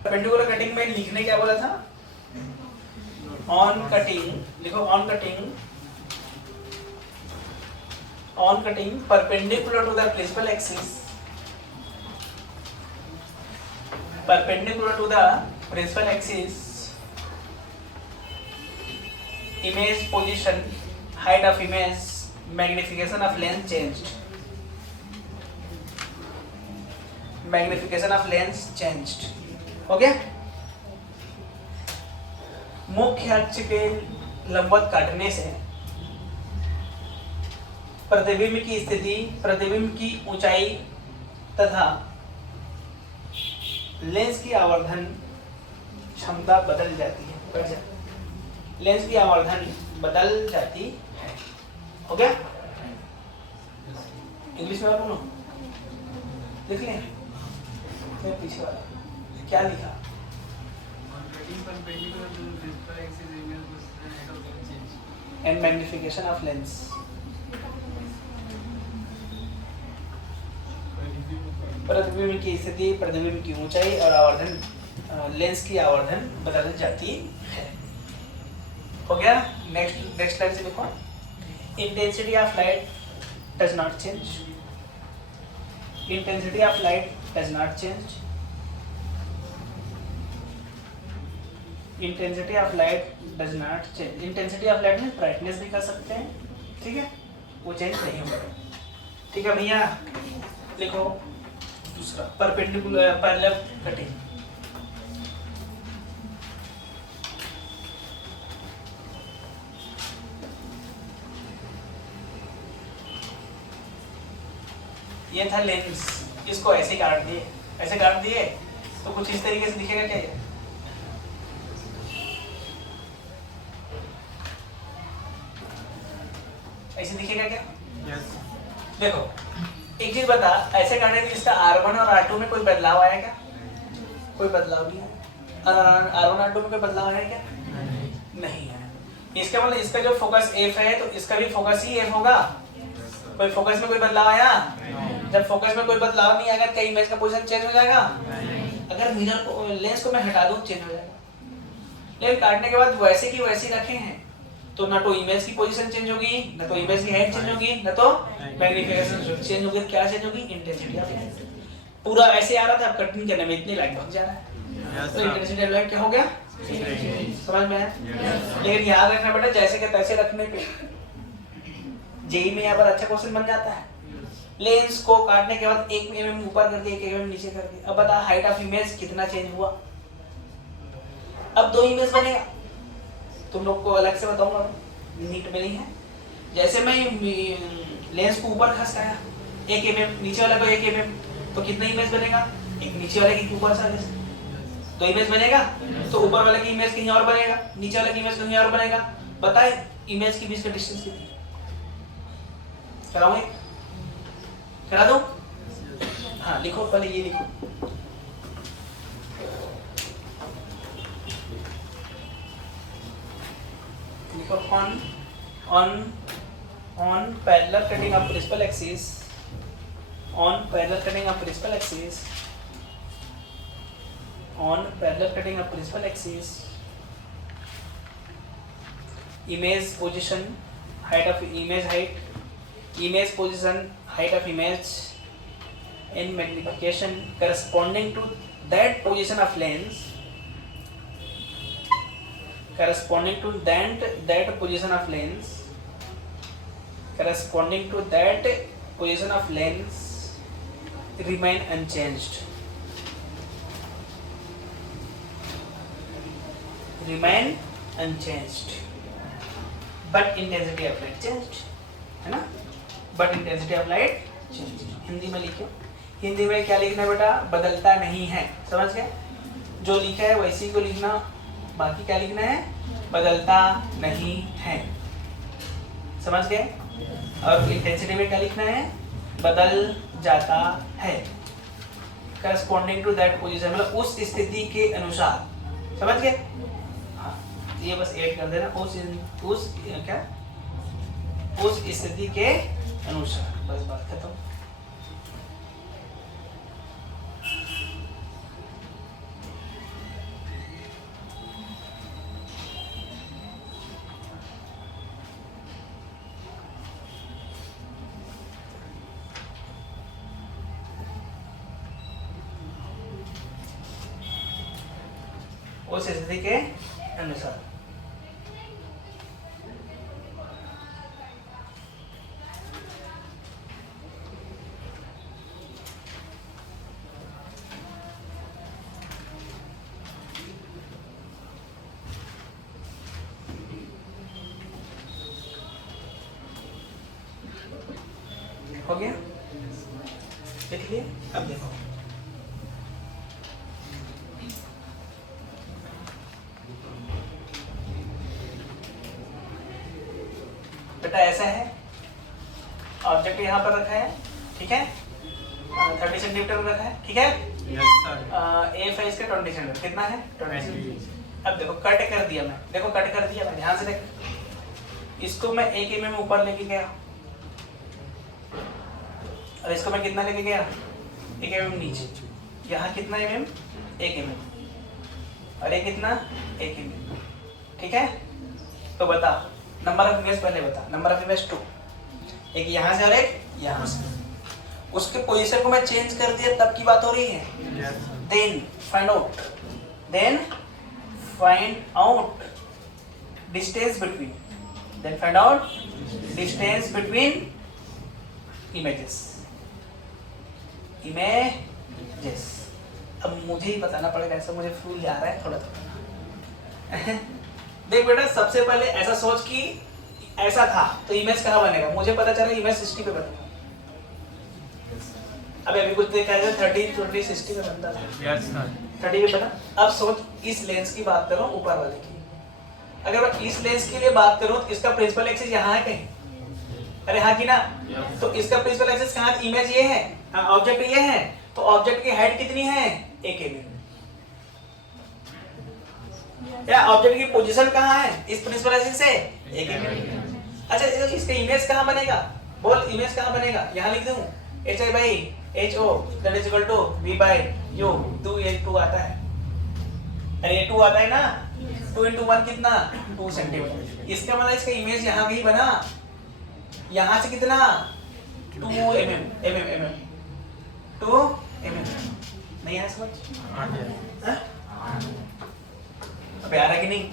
पेंडुलर कटिंग में लिखने क्या बोला था? ऑन कटिंग लिखो। On cutting perpendicular to the principal axis, perpendicular to the principal axis, image position, height of image, magnification of lens changed, हो गया? मुख्य अक्ष के लंबवत काटने से प्रतिबिंब की स्थिति, प्रतिबिंब की ऊंचाई तथा लेंस की आवर्धन क्षमता बदल जाती है। लेंस की आवर्धन बदल जाती है। हो गया? इंग्लिश में बोलो, लिख लें। मैं पीछे वाला क्या लिखा? And magnification of lens. प्रतिबिंब की स्थिति, प्रतिबिंब की ऊंचाई और आवर्धन, लेंस की आवर्धन बदल जाती है। हो गया? नेक्स्ट लाइन से देखो। intensity of light does not change. Intensity of light does not change. Intensity of light does not change. Intensity of light में brightness भी कर सकते हैं, ठीक है, वो चेंज नहीं होगा। ठीक है भैया, लिखो दूसरा परपेंडिकुलर पैरेलल कटिंग। ये था लेंस, इसको ऐसे काट दिए, ऐसे काट दिए तो कुछ इस तरीके से दिखेगा क्या ये? ऐसे दिखेगा क्या? Yes. देखो एक चीज बता, ऐसे काटने से इसका R1 और R2 में कोई बदलाव आया क्या? कोई बदलाव नहीं आया। R1 R2 में कोई बदलाव आया क्या? नहीं है। इसका मतलब इसका जो फोकस F है तो इसका भी फोकस ही F होगा। कोई फोकस में कोई बदलाव आया? जब फोकस में कोई बदलाव नहीं आएगा क्या इमेज का पोजीशन चेंज हो जाएगा? अगर मिरर को लेंस को मैं हटा दूं चेंज हो जाएगा। लेकिन काटने के बाद वैसे की वैसे रखे हैं तो ना तो इमेज की पोजीशन चेंज होगी, ना तो इमेज की हाइट चेंज होगी, ना तो मैग्नीफिकेशन चेंज होगी। क्या चेंज होगी? Intensity of light. पूरा ऐसे आ रहा था, अब कटिंग करने में इतनी लाइट भाग जा रहा है, तो इंटेंसिटी ऑफ लाइट क्या हो गया? समझ में आया? लेकिन याद रखना बेटा, जैसे के तैसे रखने पे जेई में यहाँ पर अच्छा क्वेश्चन बन जाता है। लेंस को काटने के बाद 1 mm ऊपर कर दिया, 1 mm नीचे कर दिया। अब बता हाइट ऑफ इमेज कितना चेंज हुआ? अब 2 इमेज बनेगा, तुम लोग को अलग से बताऊंगा, नीट में नहीं है। जैसे मैं लेंस को ऊपर खसकाया 1 mm, नीचे वाला को 1 mm, तो कितना इमेज बनेगा? एक नीचे वाले की ऊपर सा 2 इमेज बनेगा, तो ऊपर वाले की इमेज कहीं और बनेगा, नीचे वाले की इमेज कहीं और बनेगा। बताए इमेज के बीच का डिस्टेंस कितना? कराऊं? करा दूं? हाँ लिखो, पहले ये लिखो। लिखो on parallel cutting of principal axis, on parallel cutting of principal axis, on parallel cutting of principal axis, image position, height of image height, image position, height of image and magnification corresponding to that position of lens, corresponding to that position of lens, corresponding to that position of lens remain unchanged, remain unchanged, but intensity of light changed, है ना? But intensity of light changed। Hindi में लिखो, हिंदी में क्या लिखना है बेटा? बदलता नहीं है। समझ गए? जो लिखा है वैसे ही को लिखना, बाकी क्या लिखना है? बदलता नहीं है। समझ गए? और इंटेंसिटी में क्या लिखना है? बदल जाता है। करस्पॉन्डिंग टू दैट पोजीशन, मतलब उस स्थिति के अनुसार। समझ गए? हाँ, ये बस ऐड कर देना, उस क्या, उस स्थिति के अनुसार। बस बात खत्म। उस स्थिति के अनुसार। हो गया? देख लिए? अब देखो, बेटा ऐसा है, ऑब्जेक्ट यहाँ पर रखा है, ठीक है, 30 सेंटीमीटर में रखा है, ठीक है। Yes, sir. एफ है इसका 20 सेंटीमीटर, कितना है? 20 सेंटीमीटर। अब देखो कट कर दिया मैं, देखो कट कर दिया मैं, ध्यान से देख। इसको मैं 1 mm ऊपर लेके गया और इसको मैं कितना लेके गया? 1 mm नीचे। यहाँ कितना mm? 1 mm। और ये कितना? 1 mm। ठीक है, तो बता नंबर ऑफ इमेज पहले बता। नंबर ऑफ इमेज 2, एक यहाँ से और एक यहाँ से। उसके पोजीशन को मैं चेंज कर दिया तब की बात हो रही है। Yes, sir. Then find out distance between, then find out distance between images. अब मुझे ही बताना पड़ेगा, ऐसा मुझे फूल आ रहा है थोड़ा थोड़ा। देख बेटा, सबसे पहले ऐसा सोच कि ऐसा था तो इमेज कहाँ बनेगा। मुझे पता चला इमेज 60 पे बनेगा। अब अभी कुछ देखा है 30, 20, 60 पे बनता था। Yes, sir. 30 पे बना। अब सोच इस लेंस की बात करो, ऊपर वाले की। अगर मैं इस लेंस के लिए बात करूं तो इसका प्रिंसिपल एक्सिस यहाँ है कहीं? अरे हाँ कि ना? तो इसका प्रिंसिपल एक्सिस कहाँ? इमेज ये है, ऑब्जेक्ट ये है, तो ऑब्जेक्ट की हाइट कितनी है? 1 mm। या ऑब्जेक्ट की पोजीशन कहाँ है इस प्रिंसिपल एक्सिस से? 1 mm। अच्छा, इसका इमेज कहाँ बनेगा? बोल, इमेज कहाँ बनेगा? यहाँ लिख दूं HI/HO that is equal to V/U। 2 आता है, अरे ये 2 आता है ना? 2 into 1 कितना? 2 सेंटीमीटर। इसका मतलब इसका इमेज यहाँ भी बना, यहाँ से कितना? 2 mm। 2 mm। नहीं आया समझ? हाँ? अब आ रहा कि नहीं?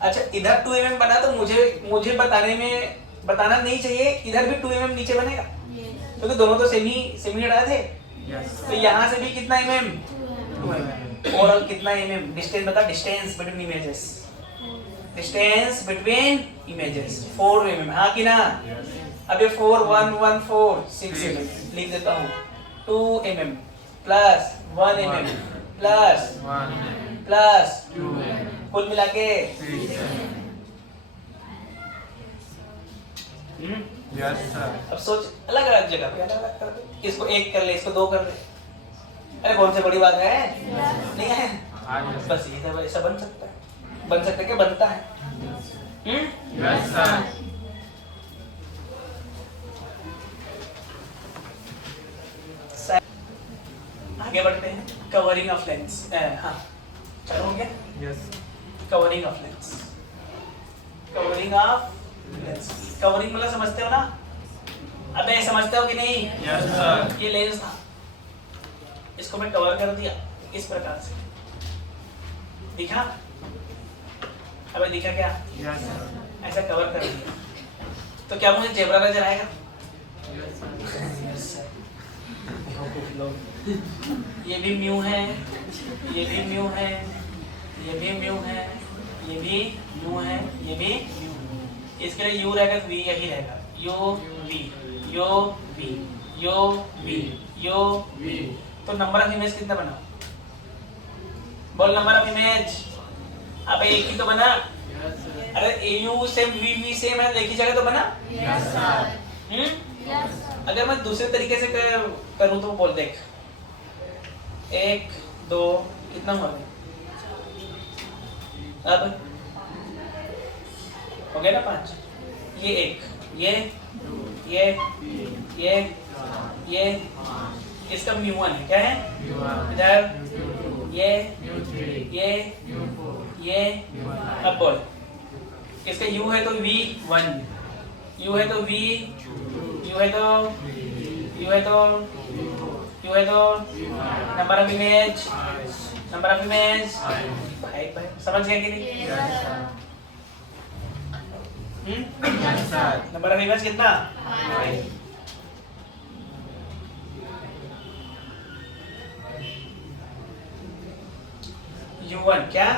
अच्छा, इधर 2 mm बना तो मुझे बताना नहीं चाहिए इधर भी 2 mm नीचे बनेगा, क्योंकि दोनों तो सेमी हटा थे। तो यहाँ से भी कितना mm? 2 mm। ओवरऑल कितना mm? डिस्टेंस बता, distance between images. Distance between images 4 mm। हाँ कि ना? अब ये 4 1 1 4 6 mm लिख देता हूँ। 2 mm प्लस 1 mm प्लस 2 कुल मिला के Yes, sir. अब सोच, अलग अलग जगह पे अलग अलग कर दे। इसको 1 कर ले, इसको 2 कर ले। अरे कौन सी बड़ी बात है? नहीं है, बस ये सब ऐसा बन सकता है क्या? बनता है। Yes, sir. आगे बढ़ते हैं। Covering of lens. हाँ, चलो हो गया। Yes. Covering of lens. Covering of lens, covering मतलब समझते हो ना? अबे समझते हो कि नहीं? Yes, sir. ये लेंस था, इसको मैं कवर कर दिया इस प्रकार से, दिखा? अबे दिखा क्या? Yes, sir. ऐसा कवर कर दिया तो क्या मुझे जेब्रा नजर आएगा? Yes, sir. ये भी म्यू है, ये भी म्यू है, ये भी म्यू है, ये भी म्यू है, ये भी म्यू है। इसके लिए यू रहेगा तो वी यही रहेगा। यो वी, यो वी, यो वी, यो वी। तो नंबर ऑफ इमेज कितना बना? बोल, नंबर ऑफ इमेज। अब एक ही तो बना। अरे यू सेम वी सेम है, एक ही जगह तो बना। Yes, sir. अगर मैं दूसरे तरीके से करूं तो बोल, देख 1 2 कितना हुआ? अब हो गया ना 5। ये 1, ये इसका म्यू1 है। क्या है? इधर ये अब बोल, इसका u है तो v1, u है तो v, u है तो नंबर ऑफ इमेज, भाई समझ गया कि नहीं? Yes, sir. Number of image कितना? u1 क्या?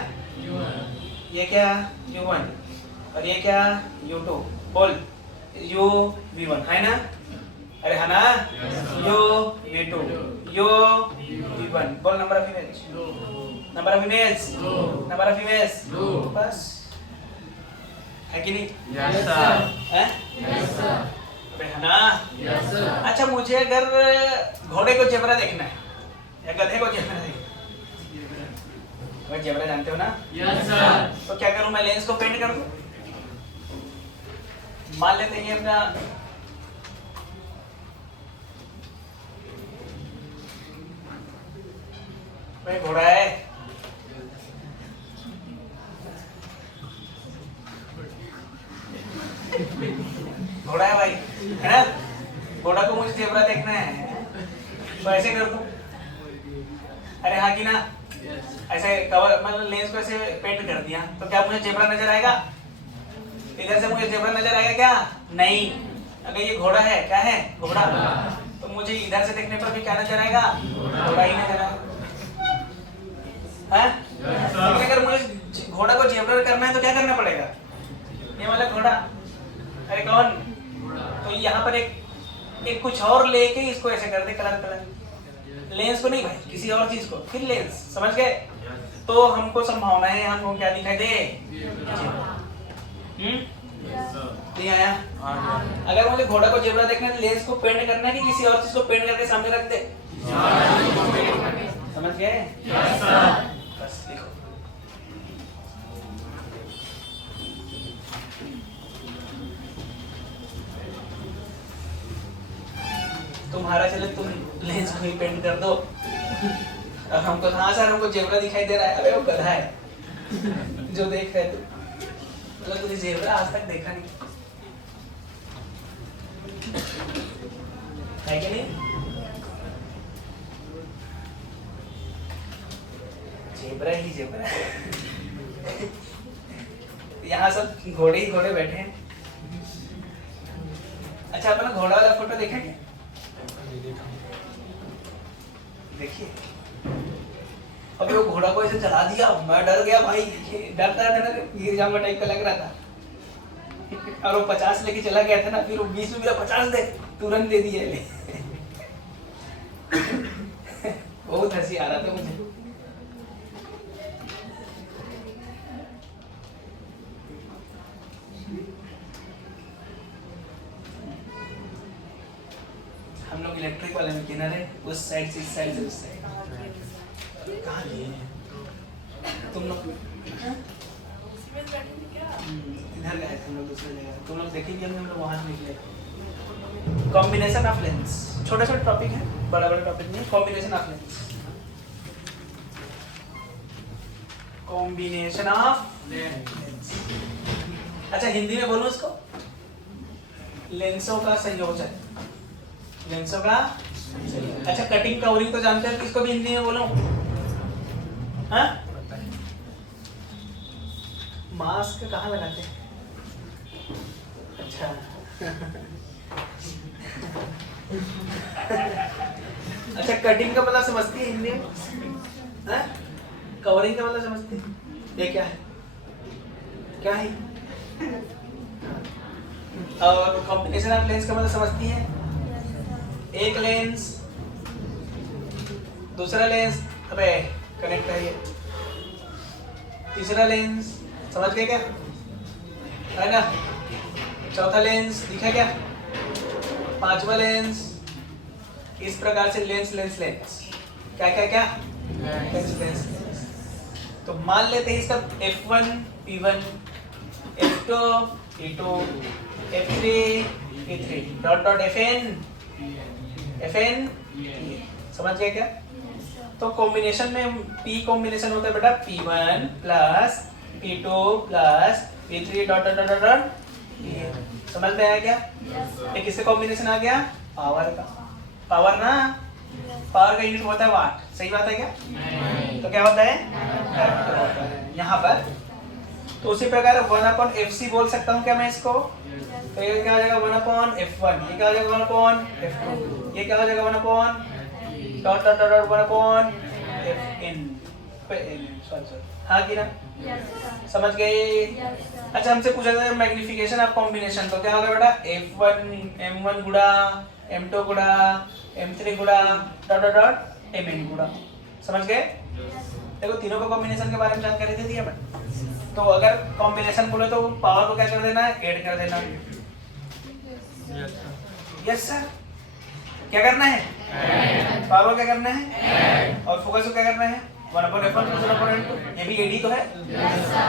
ये क्या? u1 और ये क्या? u2। बोल, u v1 है ना? अरे है ना? u v2, u v1। बोल, number of image, number of image बस, है कि नहीं? Yes, sir. है? Yes, sir. अबे है ना? Yes, sir. अच्छा, मुझे अगर घोड़े को जेब्रा देखना है या गधे को जेब्रा देखना है, वह जेब्रा जानते हो ना? Yes, sir. तो क्या करूं मैं? लेंस को पेंट कर दूं। मान लेते हैं ये अपना भाई घोड़ा है, घोड़ा को मुझे जेबरा देखना है तो ऐसे कर दूं? अरे हाँ कि ना? ऐसे कवर मतलब लेंस को ऐसे पेंट कर दिया तो क्या मुझे जेबरा नजर आएगा? इधर से मुझे जेबरा नजर आएगा क्या? नहीं। अगर ये घोड़ा है, क्या है? घोड़ा। तो मुझे इधर से देखने पर भी क्या नजर आएगा? घोड़ा ही नजर आएगा। हैं? लेकिन अगर मुझे घोड़ा को जेबरा करना है तो क्या करना पड़ेगा? ये वाला घोड़ा, अरे कौन? तो यहाँ पर एक कुछ और लेके इसको ऐसे कर दे, कलर लेंस को नहीं भाई, किसी और चीज को, फिर लेंस, समझ गए? तो हमको संभावना है, हमको क्या दिखाई दे? नहीं आया? अगर मुझे घोड़ा को जेबरा देखना है तो लेंस को पेंट करना है कि किसी और चीज को पेंट करके सामने रख दे? समझ गए? बस देखो, तुम्हारा चले तुम लेंस को ही पेंट कर दो। अब हमको हाँ सर हमको जेबरा दिखाई दे रहा है। अरे वो गधा है जो देख रहे तू, मतलब तुझे जेबरा आज तक देखा नहीं है कि नहीं? जेबरा ही जेबरा है। यहाँ सब घोड़े ही घोड़े बैठे हैं। अच्छा अपना घोड़ा वाला फोटो देखा क्या? देखिए अभी वो घोड़ा को ऐसे चला दिया, मैं डर गया भाई, डरता था ना, गिर जाऊंगा टाइप का लग रहा था। और वो 50 लेके चला गया था ना, फिर वो 20 में 50 दे, तुरंत दे दिया ले। बहुत हंसी आ रहा था मुझे। हम लोग इलेक्ट्रिक वाले में किनारे उस साइड से इस साइड से उस साइड कहाँ लिए हैं तुम लोग? इधर गए थे हम लोग दूसरी जगह। तुम लोग देखेंगे हम लोग वहाँ से निकले। कॉम्बिनेशन ऑफ लेंस, छोटे छोटे टॉपिक है, बड़ा बड़ा टॉपिक नहीं। Combination of lens, combination of lens. अच्छा हिंदी में बोलूं इसको? लेंसों का संयोजन, लेंसों का। अच्छा कटिंग कवरिंग तो जानते हो, किसको भी हिंदी में बोलूं? हाँ? मास्क कहाँ लगाते हैं? अच्छा अच्छा कटिंग का मतलब समझती है हिंदी में? हाँ? कवरिंग का मतलब समझती है? ये क्या है? क्या है? और कॉम्बिनेशन ऑफ लेंस का मतलब समझती है? एक लेंस दूसरा लेंस, अबे कनेक्ट है ये, तीसरा लेंस, समझ गए क्या? है ना? चौथा लेंस दिखा क्या? पांचवा लेंस, इस प्रकार से लेंस लेंस लेंस, क्या क्या क्या? Lens lens lens. तो मान लेते हैं इसका F1 P1, F2 P2, F3 P3, dot dot FN FN, समझ गए क्या? तो कॉम्बिनेशन में P कॉम्बिनेशन होता है बेटा P1 plus P2 plus P3 dot dot dot dot. समझ में आया क्या? ये किससे कॉम्बिनेशन आ गया? पावर का। पावर ना, पावर का यूनिट होता है वाट, सही बात है क्या? तो क्या होता है यहाँ पर? तो उसी प्रकार 1/FC बोल सकता हूँ क्या मैं इसको? तो ये क्या हो जाएगा 1/F1, ये क्या हो जाएगा 1/F2, ये क्या हो जाएगा 1/डॉट डॉट डॉट 1/FN। हाँ कि ना? समझ गए? अच्छा हमसे पूछा था मैग्निफिकेशन ऑफ कॉम्बिनेशन, तो क्या होगा बेटा? F1 M1 गुड़ा M2 गुड़ा M3 गुड़ा डॉट डॉट डॉट MN गुड़ा। समझ गए? देखो तीनों को कॉम्बिनेशन के बारे में जानकारी दे दिया मैं। तो अगर कॉम्बिनेशन बोले तो पावर को क्या कर देना है? ऐड कर देना। यस सर, क्या करना है? पावर को क्या करना है? और फोकस को क्या करना है? 1/F1 + 1/F2, ये भी एडी तो है।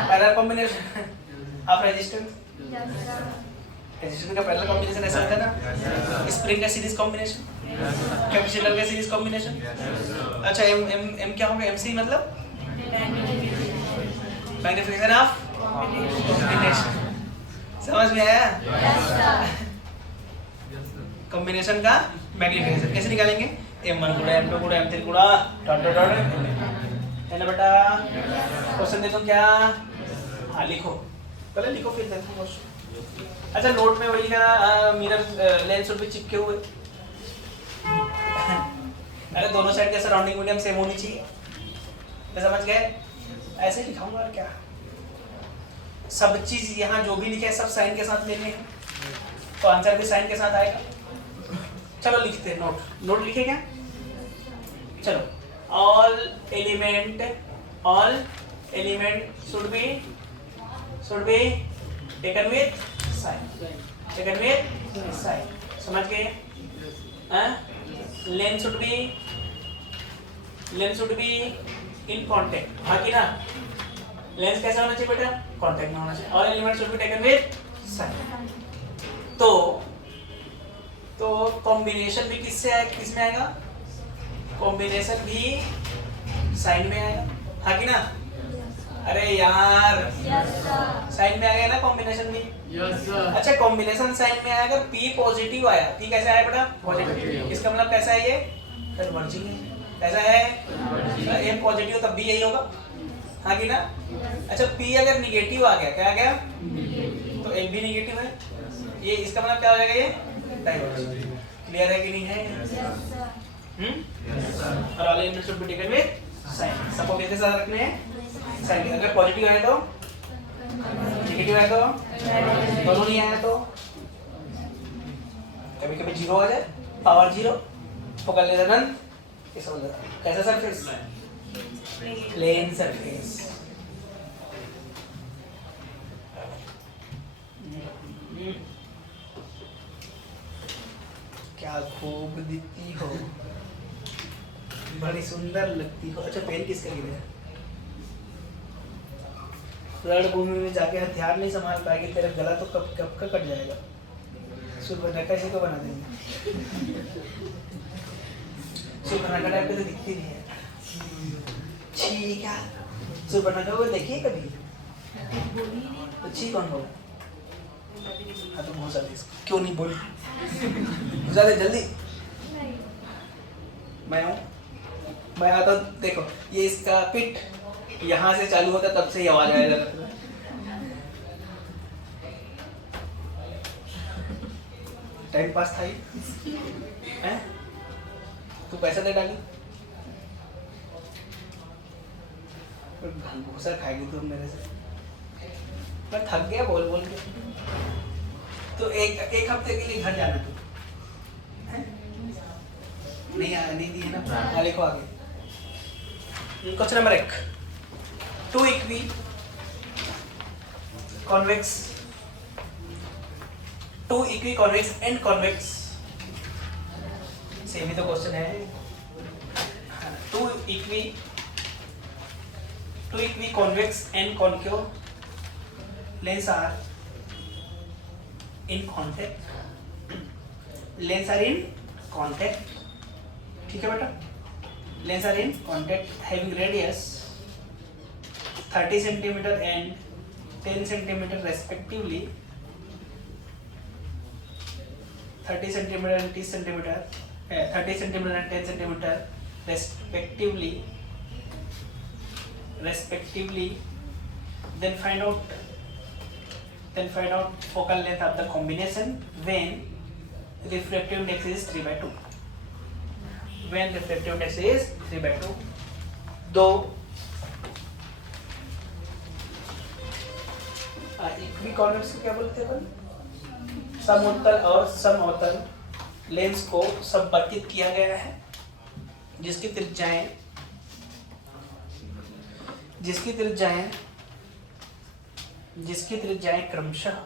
Parallel combination of resistance, resistance का पैरेलल कॉम्बिनेशन ऐसा होता है ना, स्प्रिंग का सीरीज कॉम्बिनेशन, कैपेसिटर का सीरीज कॉम्बिनेशन। अच्छा एम क्या होगा? MC मतलब मैग्निफिकेशन ऑफ कॉम्बिनेशन। समझ में आया? कॉम्बिनेशन का मैग्निफिकेशन कैसे निकालेंगे? m1 गुणा m2 गुणा m3 गुणा डॉट डॉट डॉट है ना बेटा? क्वेश्चन दे दूं क्या? हाँ लिखो, पहले लिखो फिर देखो क्वेश्चन। अच्छा नोट में वही ना मिरर लेंस और भी चिपके हुए। अरे दोनों साइड का सराउंडिंग मीडियम सेम होनी चाहिए, तो समझ गए? ऐसे लिखाऊंगा और क्या, सब चीज यहाँ जो भी लिखे हैं सब साइन के साथ लेने हैं, तो आंसर भी साइन के साथ आएगा। चलो लिखते हैं नोट, नोट लिखे क्या? चलो all element should be taken with sign, समझ गए? Length should be in contact, हाँ कि ना? लेंस कैसा होना चाहिए बेटा? कांटेक्ट में होना चाहिए। और element should be taken with sign. तो कॉम्बिनेशन भी किससे आएगा? किस में आएगा? कॉम्बिनेशन भी साइन में आएगा, हाँ कि ना? अरे यार साइन में आ गया ना कॉम्बिनेशन भी। Yes sir. अच्छा कॉम्बिनेशन साइन में आया अगर P पॉजिटिव आया, P कैसा आया बेटा? पॉजिटिव। इसका मतलब कैसा है? ये कन्वर्जिंग है। कैसा है? M पॉजिटिव तब भी यही होगा, हाँ कि ना? अच्छा P अगर निगेटिव आ गया, क्या आ गया? तो M भी निगेटिव है, ये इसका मतलब क्या हो जाएगा? ये डाइवर्जेंट। क्लियर है कि नहीं है? और all elements should be taken with sign. सबको किसके साथ रखने हैं? साइन। अगर पॉजिटिव आया तो, नेगेटिव आया तो, दोनों नहीं आया तो, कभी कभी जीरो आ जाए, power zero, focal length none, कैसा सरफेस? Plane surface. क्या खूब दिखती हो, बड़ी सुंदर लगती हो। अच्छा पेन किसका गिरा है? रणभूमि में जाके हथियार नहीं संभाल पाएगी, तेरा गला तो कब कब का कट जाएगा। सुपर्णखा जी को बना देंगे। सुपर्णखा टाइप की तो दिखती नहीं है। छी क्या? सुपर्णखा को देखिए कभी? तो छी कौन बोला? हाँ तो बहुत सारे इसको क्यों नहीं बोली? घुसा दे जल्दी। मैं हूँ, मैं आता हूँ। देखो ये इसका पिट यहाँ से चालू होता तब से ही आवाज आया जाता था। टाइम पास था ये, हैं? तू पैसा दे डाली, घूसा खाएगी तू मेरे से। मैं थक गया बोल बोल के। तो एक हफ्ते के लिए घर जाना तू, नहीं दी है ना? लिखो आगे। Question number 1, two equiconvex and convex, same ही तो क्वेश्चन है। Two equiconvex and concave lens are in contact, ठीक है बेटा? Lens are in contact having radius 30 centimeter and 10 centimeter respectively, 30 centimeter and 10 centimeter, 30 centimeter and 10 centimeter respectively. Then find out focal length of the combination when refractive index is 3/2. When refractive index is 3/2, दो इक्वी कॉन्वेक्स को क्या बोलते हैं अपन? समोत्तल और समअवतल लेंस को संपर्कित किया गया है, जिसकी त्रिज्याएं क्रमशः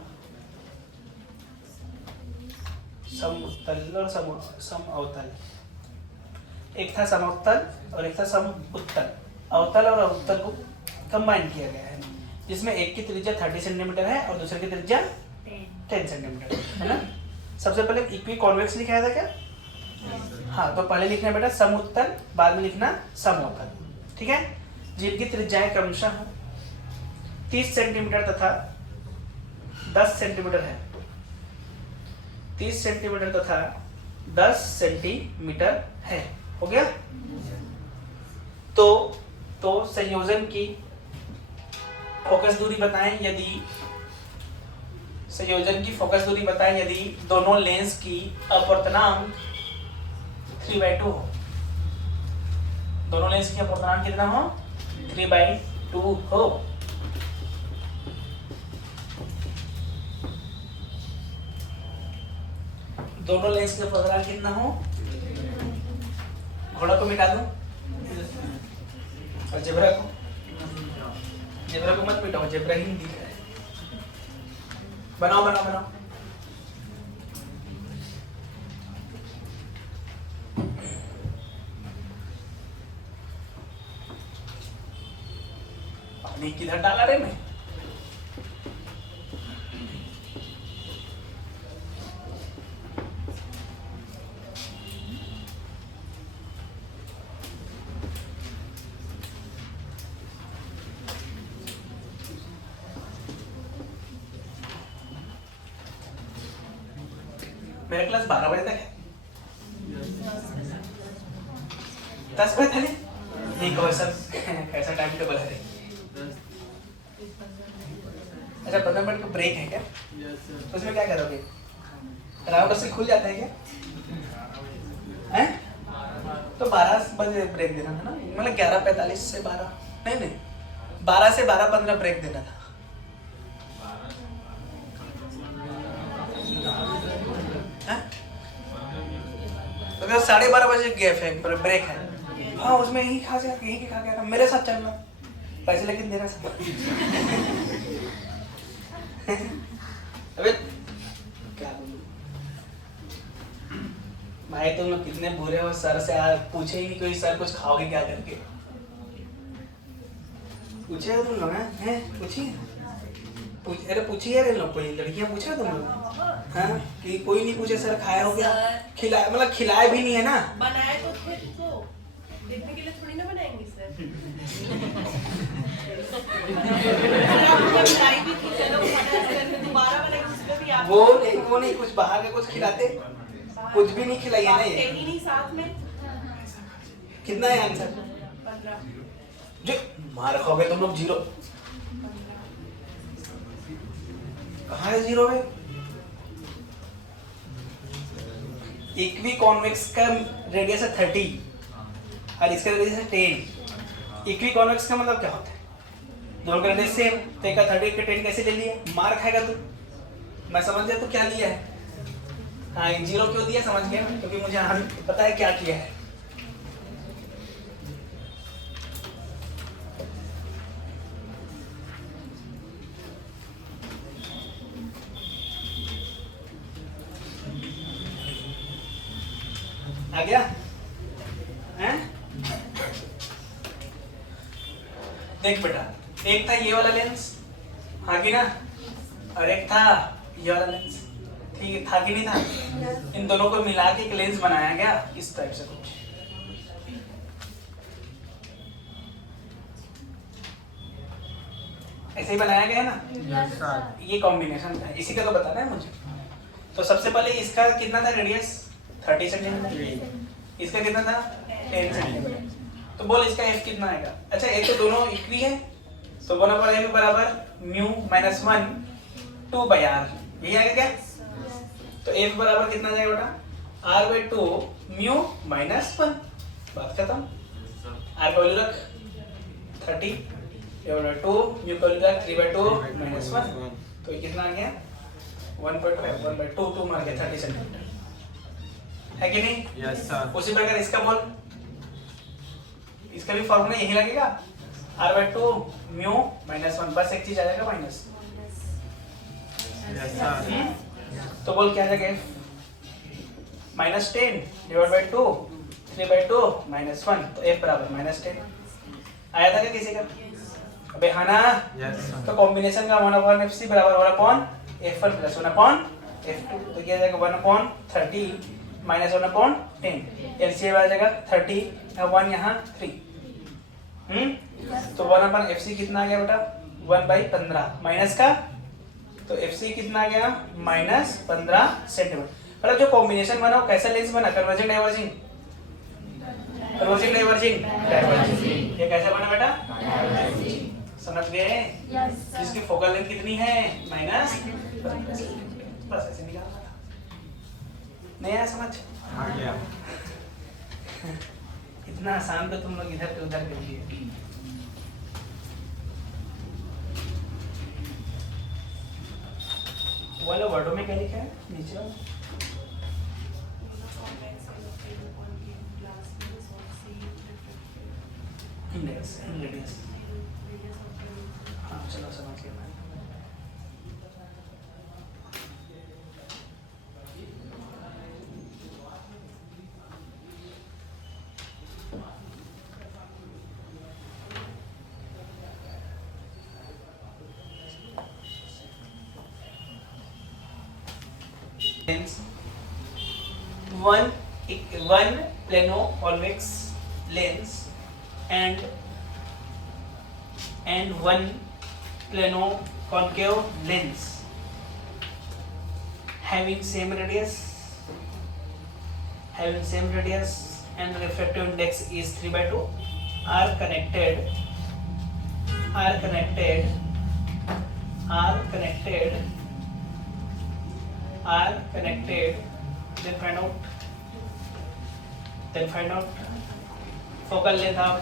समउत्तल और समअवतल। एक था समउत्तल और एक था समउत्तल। अवतल और अवतल को कंबाइन किया गया है, जिसमें एक की त्रिज्या 30 सेंटीमीटर है और दूसरे की त्रिज्या 10 सेंटीमीटर है ना? सबसे पहले इक्वी कॉन्वेक्स लिखा था क्या? हाँ, तो पहले लिखना बेटा समउत्तल, बाद में लिखना समअवतल, ठीक है? जिनकी त्रिज्याएं क्रमशः 30 सेंटीमीटर तथा 10 सेंटीमीटर है। 30 सेंटीमीटर तथा 10 सेंटीमीटर है। हो गया। तो संयोजन की फोकस दूरी बताएं यदि संयोजन की फोकस दूरी बताएं यदि दोनों लेंस की अपवर्तनांक 3/2 हो। दोनों लेंस की अपवर्तनांक कितना हो? 3/2 हो। दोनों लेंस का अपवर्तनांक कितना हो? घोड़ा को मिटा दूं और जेब्रा को मत मिटाओ, जेब्रा ही दिख रहा है। बनाओ बनाओ बनाओ। पानी किधर डाला रे मैं? मेरा क्लास 12 बजे तक है। 10 बजे था ये कौशल कैसा टाइम टेबल है? अच्छा 15 मिनट का ब्रेक है क्या? तो उसमें क्या करोगे? राउंड से खुल जाता है क्या? हैं? तो 12 बजे ब्रेक देना था ना, मतलब 11:45 से 12 नहीं 12 से 12:15 ब्रेक देना था। तो 12:30 बजे गैप है, ब्रेक है। हाँ उसमें यही खा के आना, मेरे साथ चलना, पैसे लेकिन देना सब। अबे क्या बोलूं भाई, तुम लोग कितने बुरे हो। सर से पूछे ही नहीं कोई, सर कुछ खाओगे क्या करके? पूछे हो तुम लोग? हैं पूछिए अरे पूछिए इन लोग, कोई लड़कियां पूछे तुम लोग? हाँ कि कोई नहीं पूछे सर खाया हो गया? खिलाए मतलब खिलाए भी नहीं है ना। बनाए तो थे तो देखने के लिए थोड़ी ना बनाएंगे सर। बनाई भी थी, चलो दोबारा बनाएंगे उसमें भी आप वो नहीं कुछ बाहर का कुछ खिलाते? कुछ भी नहीं खिलाई है ना ये। ही नहीं साथ में। कितना है आंसर? 15। जो मार खाओगे तुम लोग 0। कहाँ है 0 है? इक्वी कॉन्वेक्स का रेडियस है 30 और इसका रेडियस है 10। इक्वी कॉन्वेक्स का मतलब क्या होता है? दोनों का रेडियस सेम, तो एक का 30 का 10 कैसे ले लिया? मार खाएगा तू। मैं समझ गया तो क्या लिया है। हाँ 0 क्यों दिया समझ गया, क्योंकि मुझे पता है क्या किया है। आ गया? हैं? देख बेटा, एक था ये वाला लेंस, हाँ कि ना, और एक था ये वाला लेंस। ठीक है, था कि नहीं था? इन दोनों को मिला के एक लेंस बनाया गया इस टाइप से कुछ। ऐसे ही बनाया गया है ना? ये कॉम्बिनेशन था, इसी का तो बताना है मुझे। तो सबसे पहले इसका कितना था रेडियस? 30 सेंटीमीटर। इसका कितना था? 10 सेंटीमीटर। तो बोल इसका f कितना आएगा? अच्छा एक तो दोनों इक्वी है, तो 1/f बराबर म्यू माइनस 1 2/r, यही आएगा क्या? तो f बराबर कितना जाएगा बेटा? r/2 mu minus 1। बात खत्म। r का वैल्यू रख 30 डिवाइडेड 2 म्यू का वैल्यू रख 3/2 माइनस 1, तो ये कितना आ गया? 1.5 1/2 2 मार गया 30 सेंटीमीटर, है कि नहीं? Yes sir. उसी प्रकार इसका बोल, इसका भी फॉर्मूला यही लगेगा r/2 म्यू माइनस 1, बस एक चीज आ जाएगा माइनस। Yes sir. तो बोल क्या आ जाएगा? माइनस 10 डिवाइड बाई 2 3/2 माइनस 1, तो f बराबर -10 आया था क्या किसी का? अबे हाँ ना? Yes sir. तो कॉम्बिनेशन का 1/fc बराबर 1/f1 प्लस 1/f2, तो क्या आ जाएगा 1/30 माइनस 1/10। एलसीएम आ जाएगा 30 और 1 यहाँ 3। तो 1/fc कितना आ गया बेटा? 1/15 माइनस का, तो fc कितना आ गया? -15 सेंटीमीटर। मतलब जो कॉम्बिनेशन बना वो कैसा लेंस बना, converging diverging, converging diverging, diverging. ये कैसे बना बेटा, समझ गए? जिसकी फोकल लेंथ कितनी है, माइनस, बस ऐसे निकालना था। नहीं आया समझ? आ गया। इतना आसान तो तुम लोग इधर पे उधर कर लिए। वाला वर्डों में क्या लिखा है नीचे वाला? Index, ingredients. हाँ चलो समझ गया मैं। lens, one plano-convex lens and one plano-concave lens having same radius and refractive index is 3/2 are connected then find out focal length of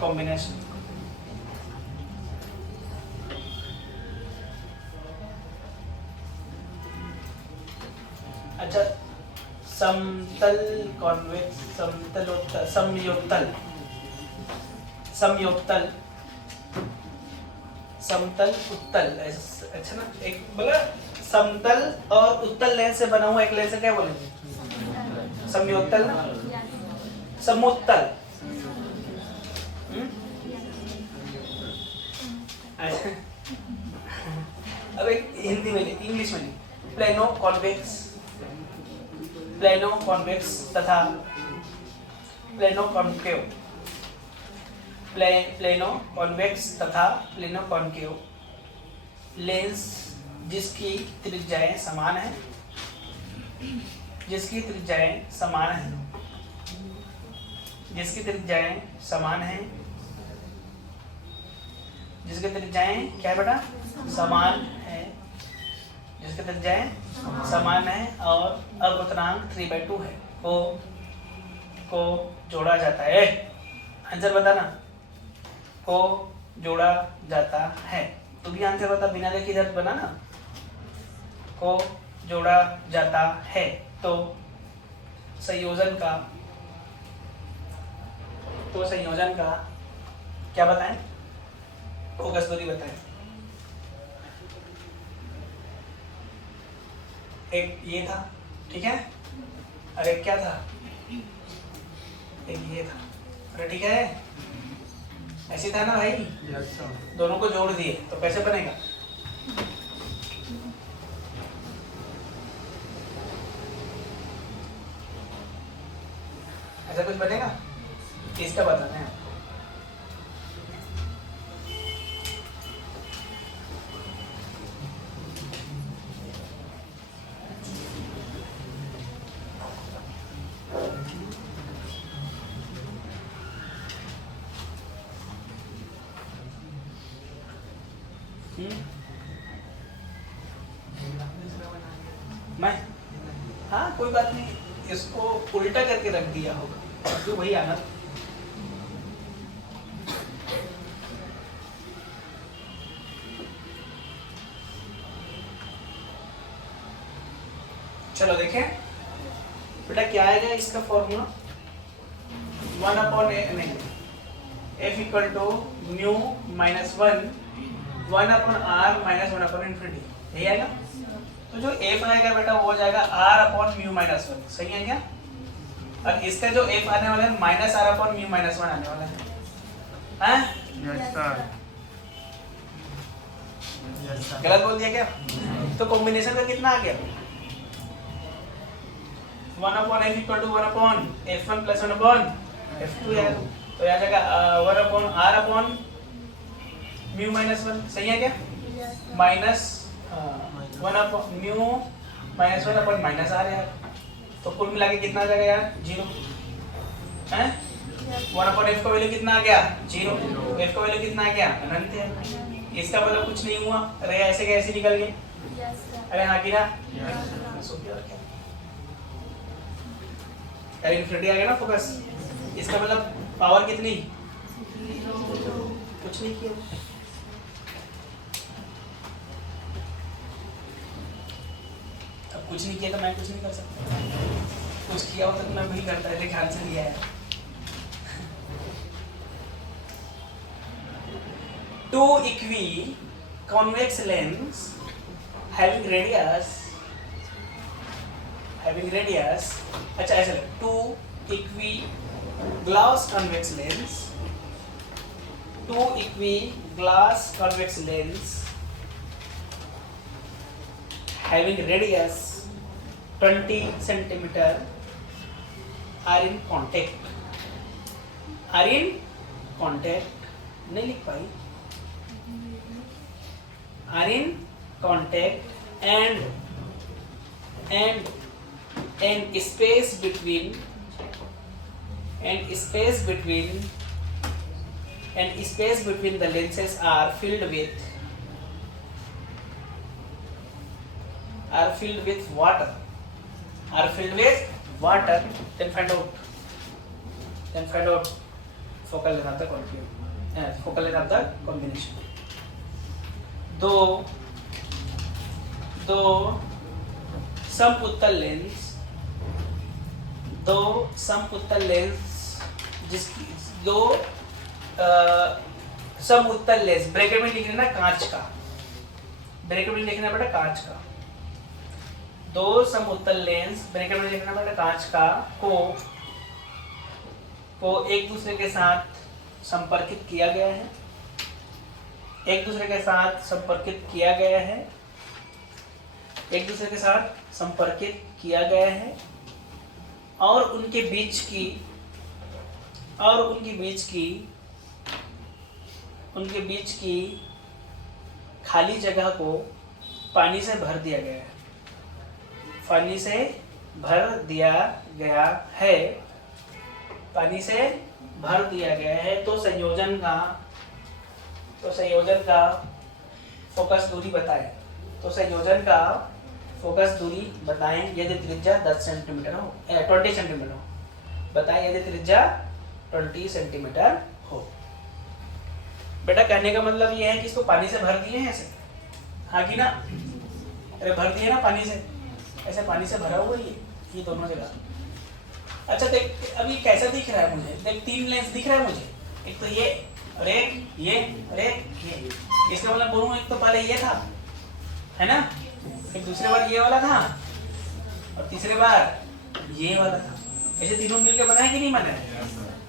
combination. अच्छा, समतल कॉन्वेक्स, समतल उत्तल, अच्छा ना, एक बोला समतल और उत्तल लेंस से बना हुआ एक लेंस क्या बोलेंगे, समयोत्तल ना, समुत्तल। अब एक हिंदी में इंग्लिश में प्लेनो कॉन्वेक्स तथा प्लेनो कॉन्केव लेंस जिसकी त्रिज्याएं समान हैं, जिसकी त्रिज्याएं क्या है बेटा, समान है और अपवर्तनांक 3/2 है को जोड़ा जाता है। आंसर बताना, को जोड़ा जाता है। तू भी आंसर बता, बिना लिखे इधर बनाना। को जोड़ा जाता है तो संयोजन का क्या बताएं, फोकस दूरी बताएं। एक ये था, ठीक है, और एक क्या था, एक ये था, अरे ठीक है, ऐसे था ना भाई। Yes sir. दोनों को जोड़ दिए तो कैसे बनेगा, ऐसा कुछ बनेगा, इसका बताना है आपको। मैं, हाँ कोई बात नहीं, इसको उल्टा करके रख दिया होगा तो वही आना। चलो देखें बेटा क्या आएगा इसका formula, 1/f equal to mu minus 1/r minus 1/∞, यही आएगा। तो जो f आएगा बेटा वो हो जाएगा r/μ-1, सही है क्या? और इसका जो f आने वाला है -r/μ-1 आने वाला है, हैं? Yes sir. गलत बोल दिया क्या? तो कॉम्बिनेशन का कितना आ गया, 1/f equal to 1/f1 plus 1/f2 है, तो आ जाएगा 1/r/μ-1, सही है क्या? माइनस 1/μ-1 माइनस r है, तो कुल मिला के कितना आ जाएगा यार 0 है। 1/f का वैल्यू कितना आ गया 0, f का वैल्यू कितना आ गया अनंत है। इसका मतलब कुछ नहीं हुआ, अरे ऐसे कैसे निकल गए, अरे हाँ कि ना, अरे इन्फिनिटी आ गया ना फोकस। इसका मतलब पावर कितनी, कुछ नहीं किया। अब कुछ नहीं किया तो मैं कुछ नहीं कर सकता, कुछ किया होता तो मैं वही करता है, ख्याल से लिया है। Two equi-convex lens having radius, अच्छा ऐसे लगे, two equi-glass convex lens, two equi-glass convex lens having radius 20 centimeter are in contact, नहीं लिख पाई, are in contact and space between the lenses are filled with water, then find out focal length of the combination. Though some उत्तल लेंस ब्रैकेट में लिखना कांच का, ब्रैकेट में लिखना बेटा कांच का, दो समउत्तल लेंस ब्रैकेट में लिखना बेटा कांच का को एक दूसरे के साथ संपर्कित किया गया है, और उनके बीच की खाली जगह को पानी से भर दिया गया है, तो संयोजन का फोकस दूरी बताएं, यदि त्रिज्या 10 सेंटीमीटर हो, 20 सेंटीमीटर हो, बताएं यदि त्रिज्या 20 सेंटीमीटर हो। बेटा कहने का मतलब ये है कि इसको पानी से भर दिए हैं ऐसे, हाँ कि ना, अरे भर दिए ना पानी से, ऐसे पानी से भरा हुआ ये दोनों जगह। अच्छा देख अभी कैसा दिख रहा है मुझे, देख 3 लेंस दिख रहा है मुझे, एक तो ये और एक ये और एक ये, इसका मतलब बोलूं एक तो पहले ये था, है ना, फिर दूसरे बार ये वाला था और तीसरे बार ये वाला था, ऐसे तीनों मिलकर बनाए कि नहीं बनाए।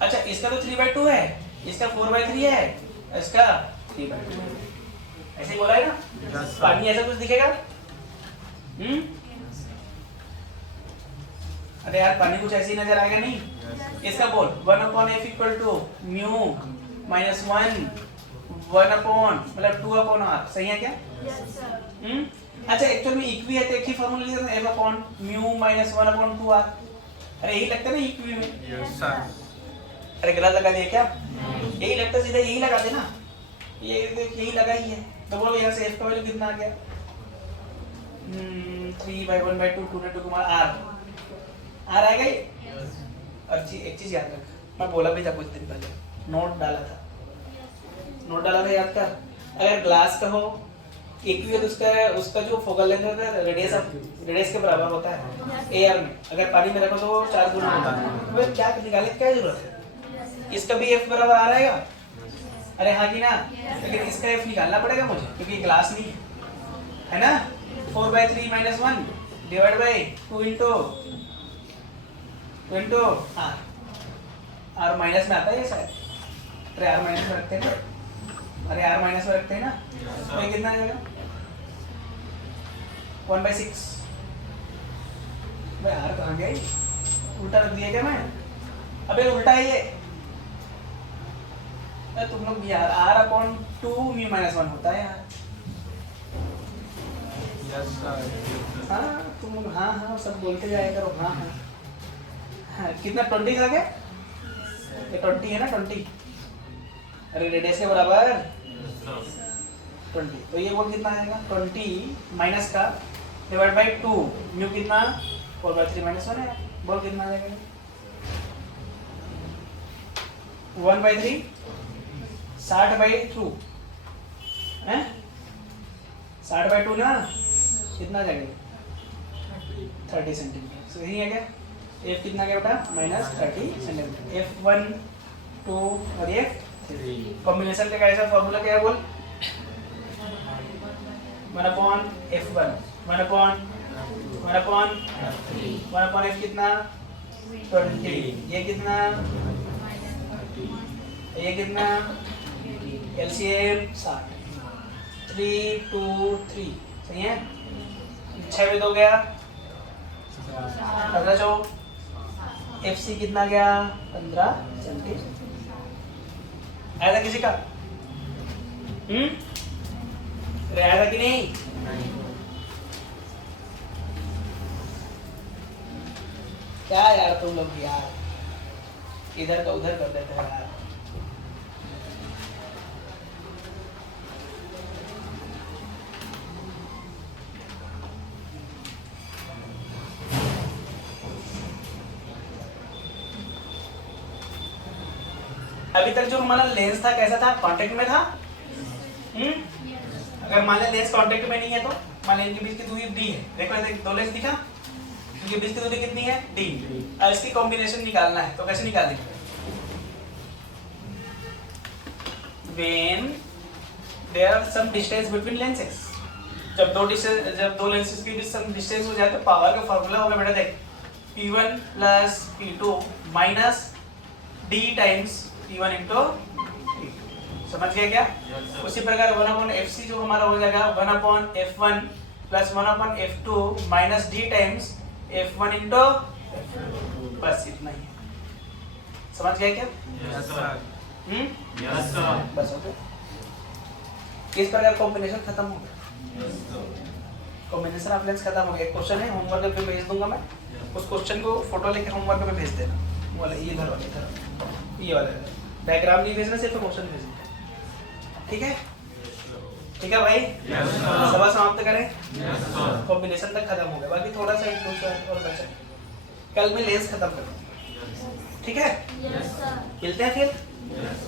अच्छा इसका तो 3/2 है, इसका 4/3 है, इसका 3/2 है, ऐसे ही बोला है ना। पानी ऐसा कुछ दिखेगा, अरे यार पानी कुछ ऐसे ही नजर आएगा नहीं। इसका बोल 1/f = mu - 1 मतलब 2/r, सही है क्या? अच्छा एक्चुअल में इक्वी है तो एक ही फार्मूला लिख देते हैं f/mu - 1/2r। अरे यही लगता है ना इक्वी में, अरे गलत लगा दिया क्या? यही लगता है, सीधा यही लगा देना, ये देख यही लगा ही है। तो बोलो यहाँ से f का वैल्यू कितना आ गया, 3/1/2 2 r आ गई। और एक चीज याद रख, मैं बोला भी था कुछ दिन पहले, नोट डाला था याद कर। अगर ग्लास का हो इक्वी तो उसका जो फोकल लेंथ होता है रेडियस के बराबर होता है एआर में, अगर पानी में रखो तो 4 गुना होता है। तो क्या निकालने की क्या जरूरत है, इसका भी f बराबर आ रहेगा, अरे हाँ कि ना, लेकिन इसका f निकालना पड़ेगा मुझे क्योंकि ग्लास नहीं है ना। 4/3 - 1 divide by 2 into r minus में आता है ये शायद, अरे r माइनस में रखते हैं ना, तो ये कितना आ जाएगा 1/6। भाई r कहाँ गया, उल्टा रख दिया क्या मैं, अबे उल्टा है ये, तुम लोग भी यार r/2 mu - 1 होता है यार, यस सर हाँ तुम हाँ हाँ सब बोलते जाया करो हाँ हाँ हाँ कितना 20 था क्या ये 20 है ना 20 अरे रेडियस के बराबर 20 तो ये बोल कितना आएगा 20 माइनस का डिवाइड बाई 2 म्यू कितना 4/3 माइनस 1 है बोल कितना आ जाएगा 1/3 60/2 हैं 60/2 ना कितना आ जाएगा 30 सेंटीमीटर सही है क्या एफ कितना गया बेटा -30 सेंटीमीटर F1 2 और F3 कॉम्बिनेशन का कैसा फॉर्मूला क्या है बोल 1/F1 1/F कितना 20 ये कितना LCM 60 3 2 3 सही है 6 में 2 गया 15 चौ FC कितना गया 15 सेंटीमीटर आया था किसी का अरे आया था कि नहीं क्या यार तुम लोग यार इधर का उधर कर देते हैं यार अभी तक जो हमारा लेंस था कैसा था कांटेक्ट में था अगर मान लें लेंस कांटेक्ट में नहीं है तो मान लें इनके बीच की दूरी d है देखो ऐसे दो लेंस दिखा इनके बीच की दूरी कितनी है d और इसकी कॉम्बिनेशन निकालना है तो कैसे निकालेंगे when there are some distance between lenses जब दो लेंसेज के बीच सम डिस्टेंस हो जाए तो पावर का फार्मूला होगा बेटा देख P1 plus P2 minus d times P1 into P2 समझ गया क्या उसी प्रकार 1/FC जो हमारा हो जाएगा 1/F1 plus 1/F2 minus d times F1 into F2 बस इतना ही समझ गया क्या यस सर यस सर बस हो गया किस प्रकार कॉम्बिनेशन खत्म हो गया कॉम्बिनेशन ऑफ लेंस खत्म हो गया एक क्वेश्चन है होमवर्क पे भेज दूंगा मैं उस क्वेश्चन को फोटो लेके होमवर्क पे भेज देना वो वाला ये इधर ये वाला डायग्राम नहीं भेजना सिर्फ क्वेश्चन भेजना ठीक है भाई यस सर सभा समाप्त करें यस सर कॉम्बिनेशन तक खत्म हो गया बाकी थोड़ा सा एक दूसरा और बचा कल में लेंस खत्म करें ठीक है यस सर मिलते हैं फिर यस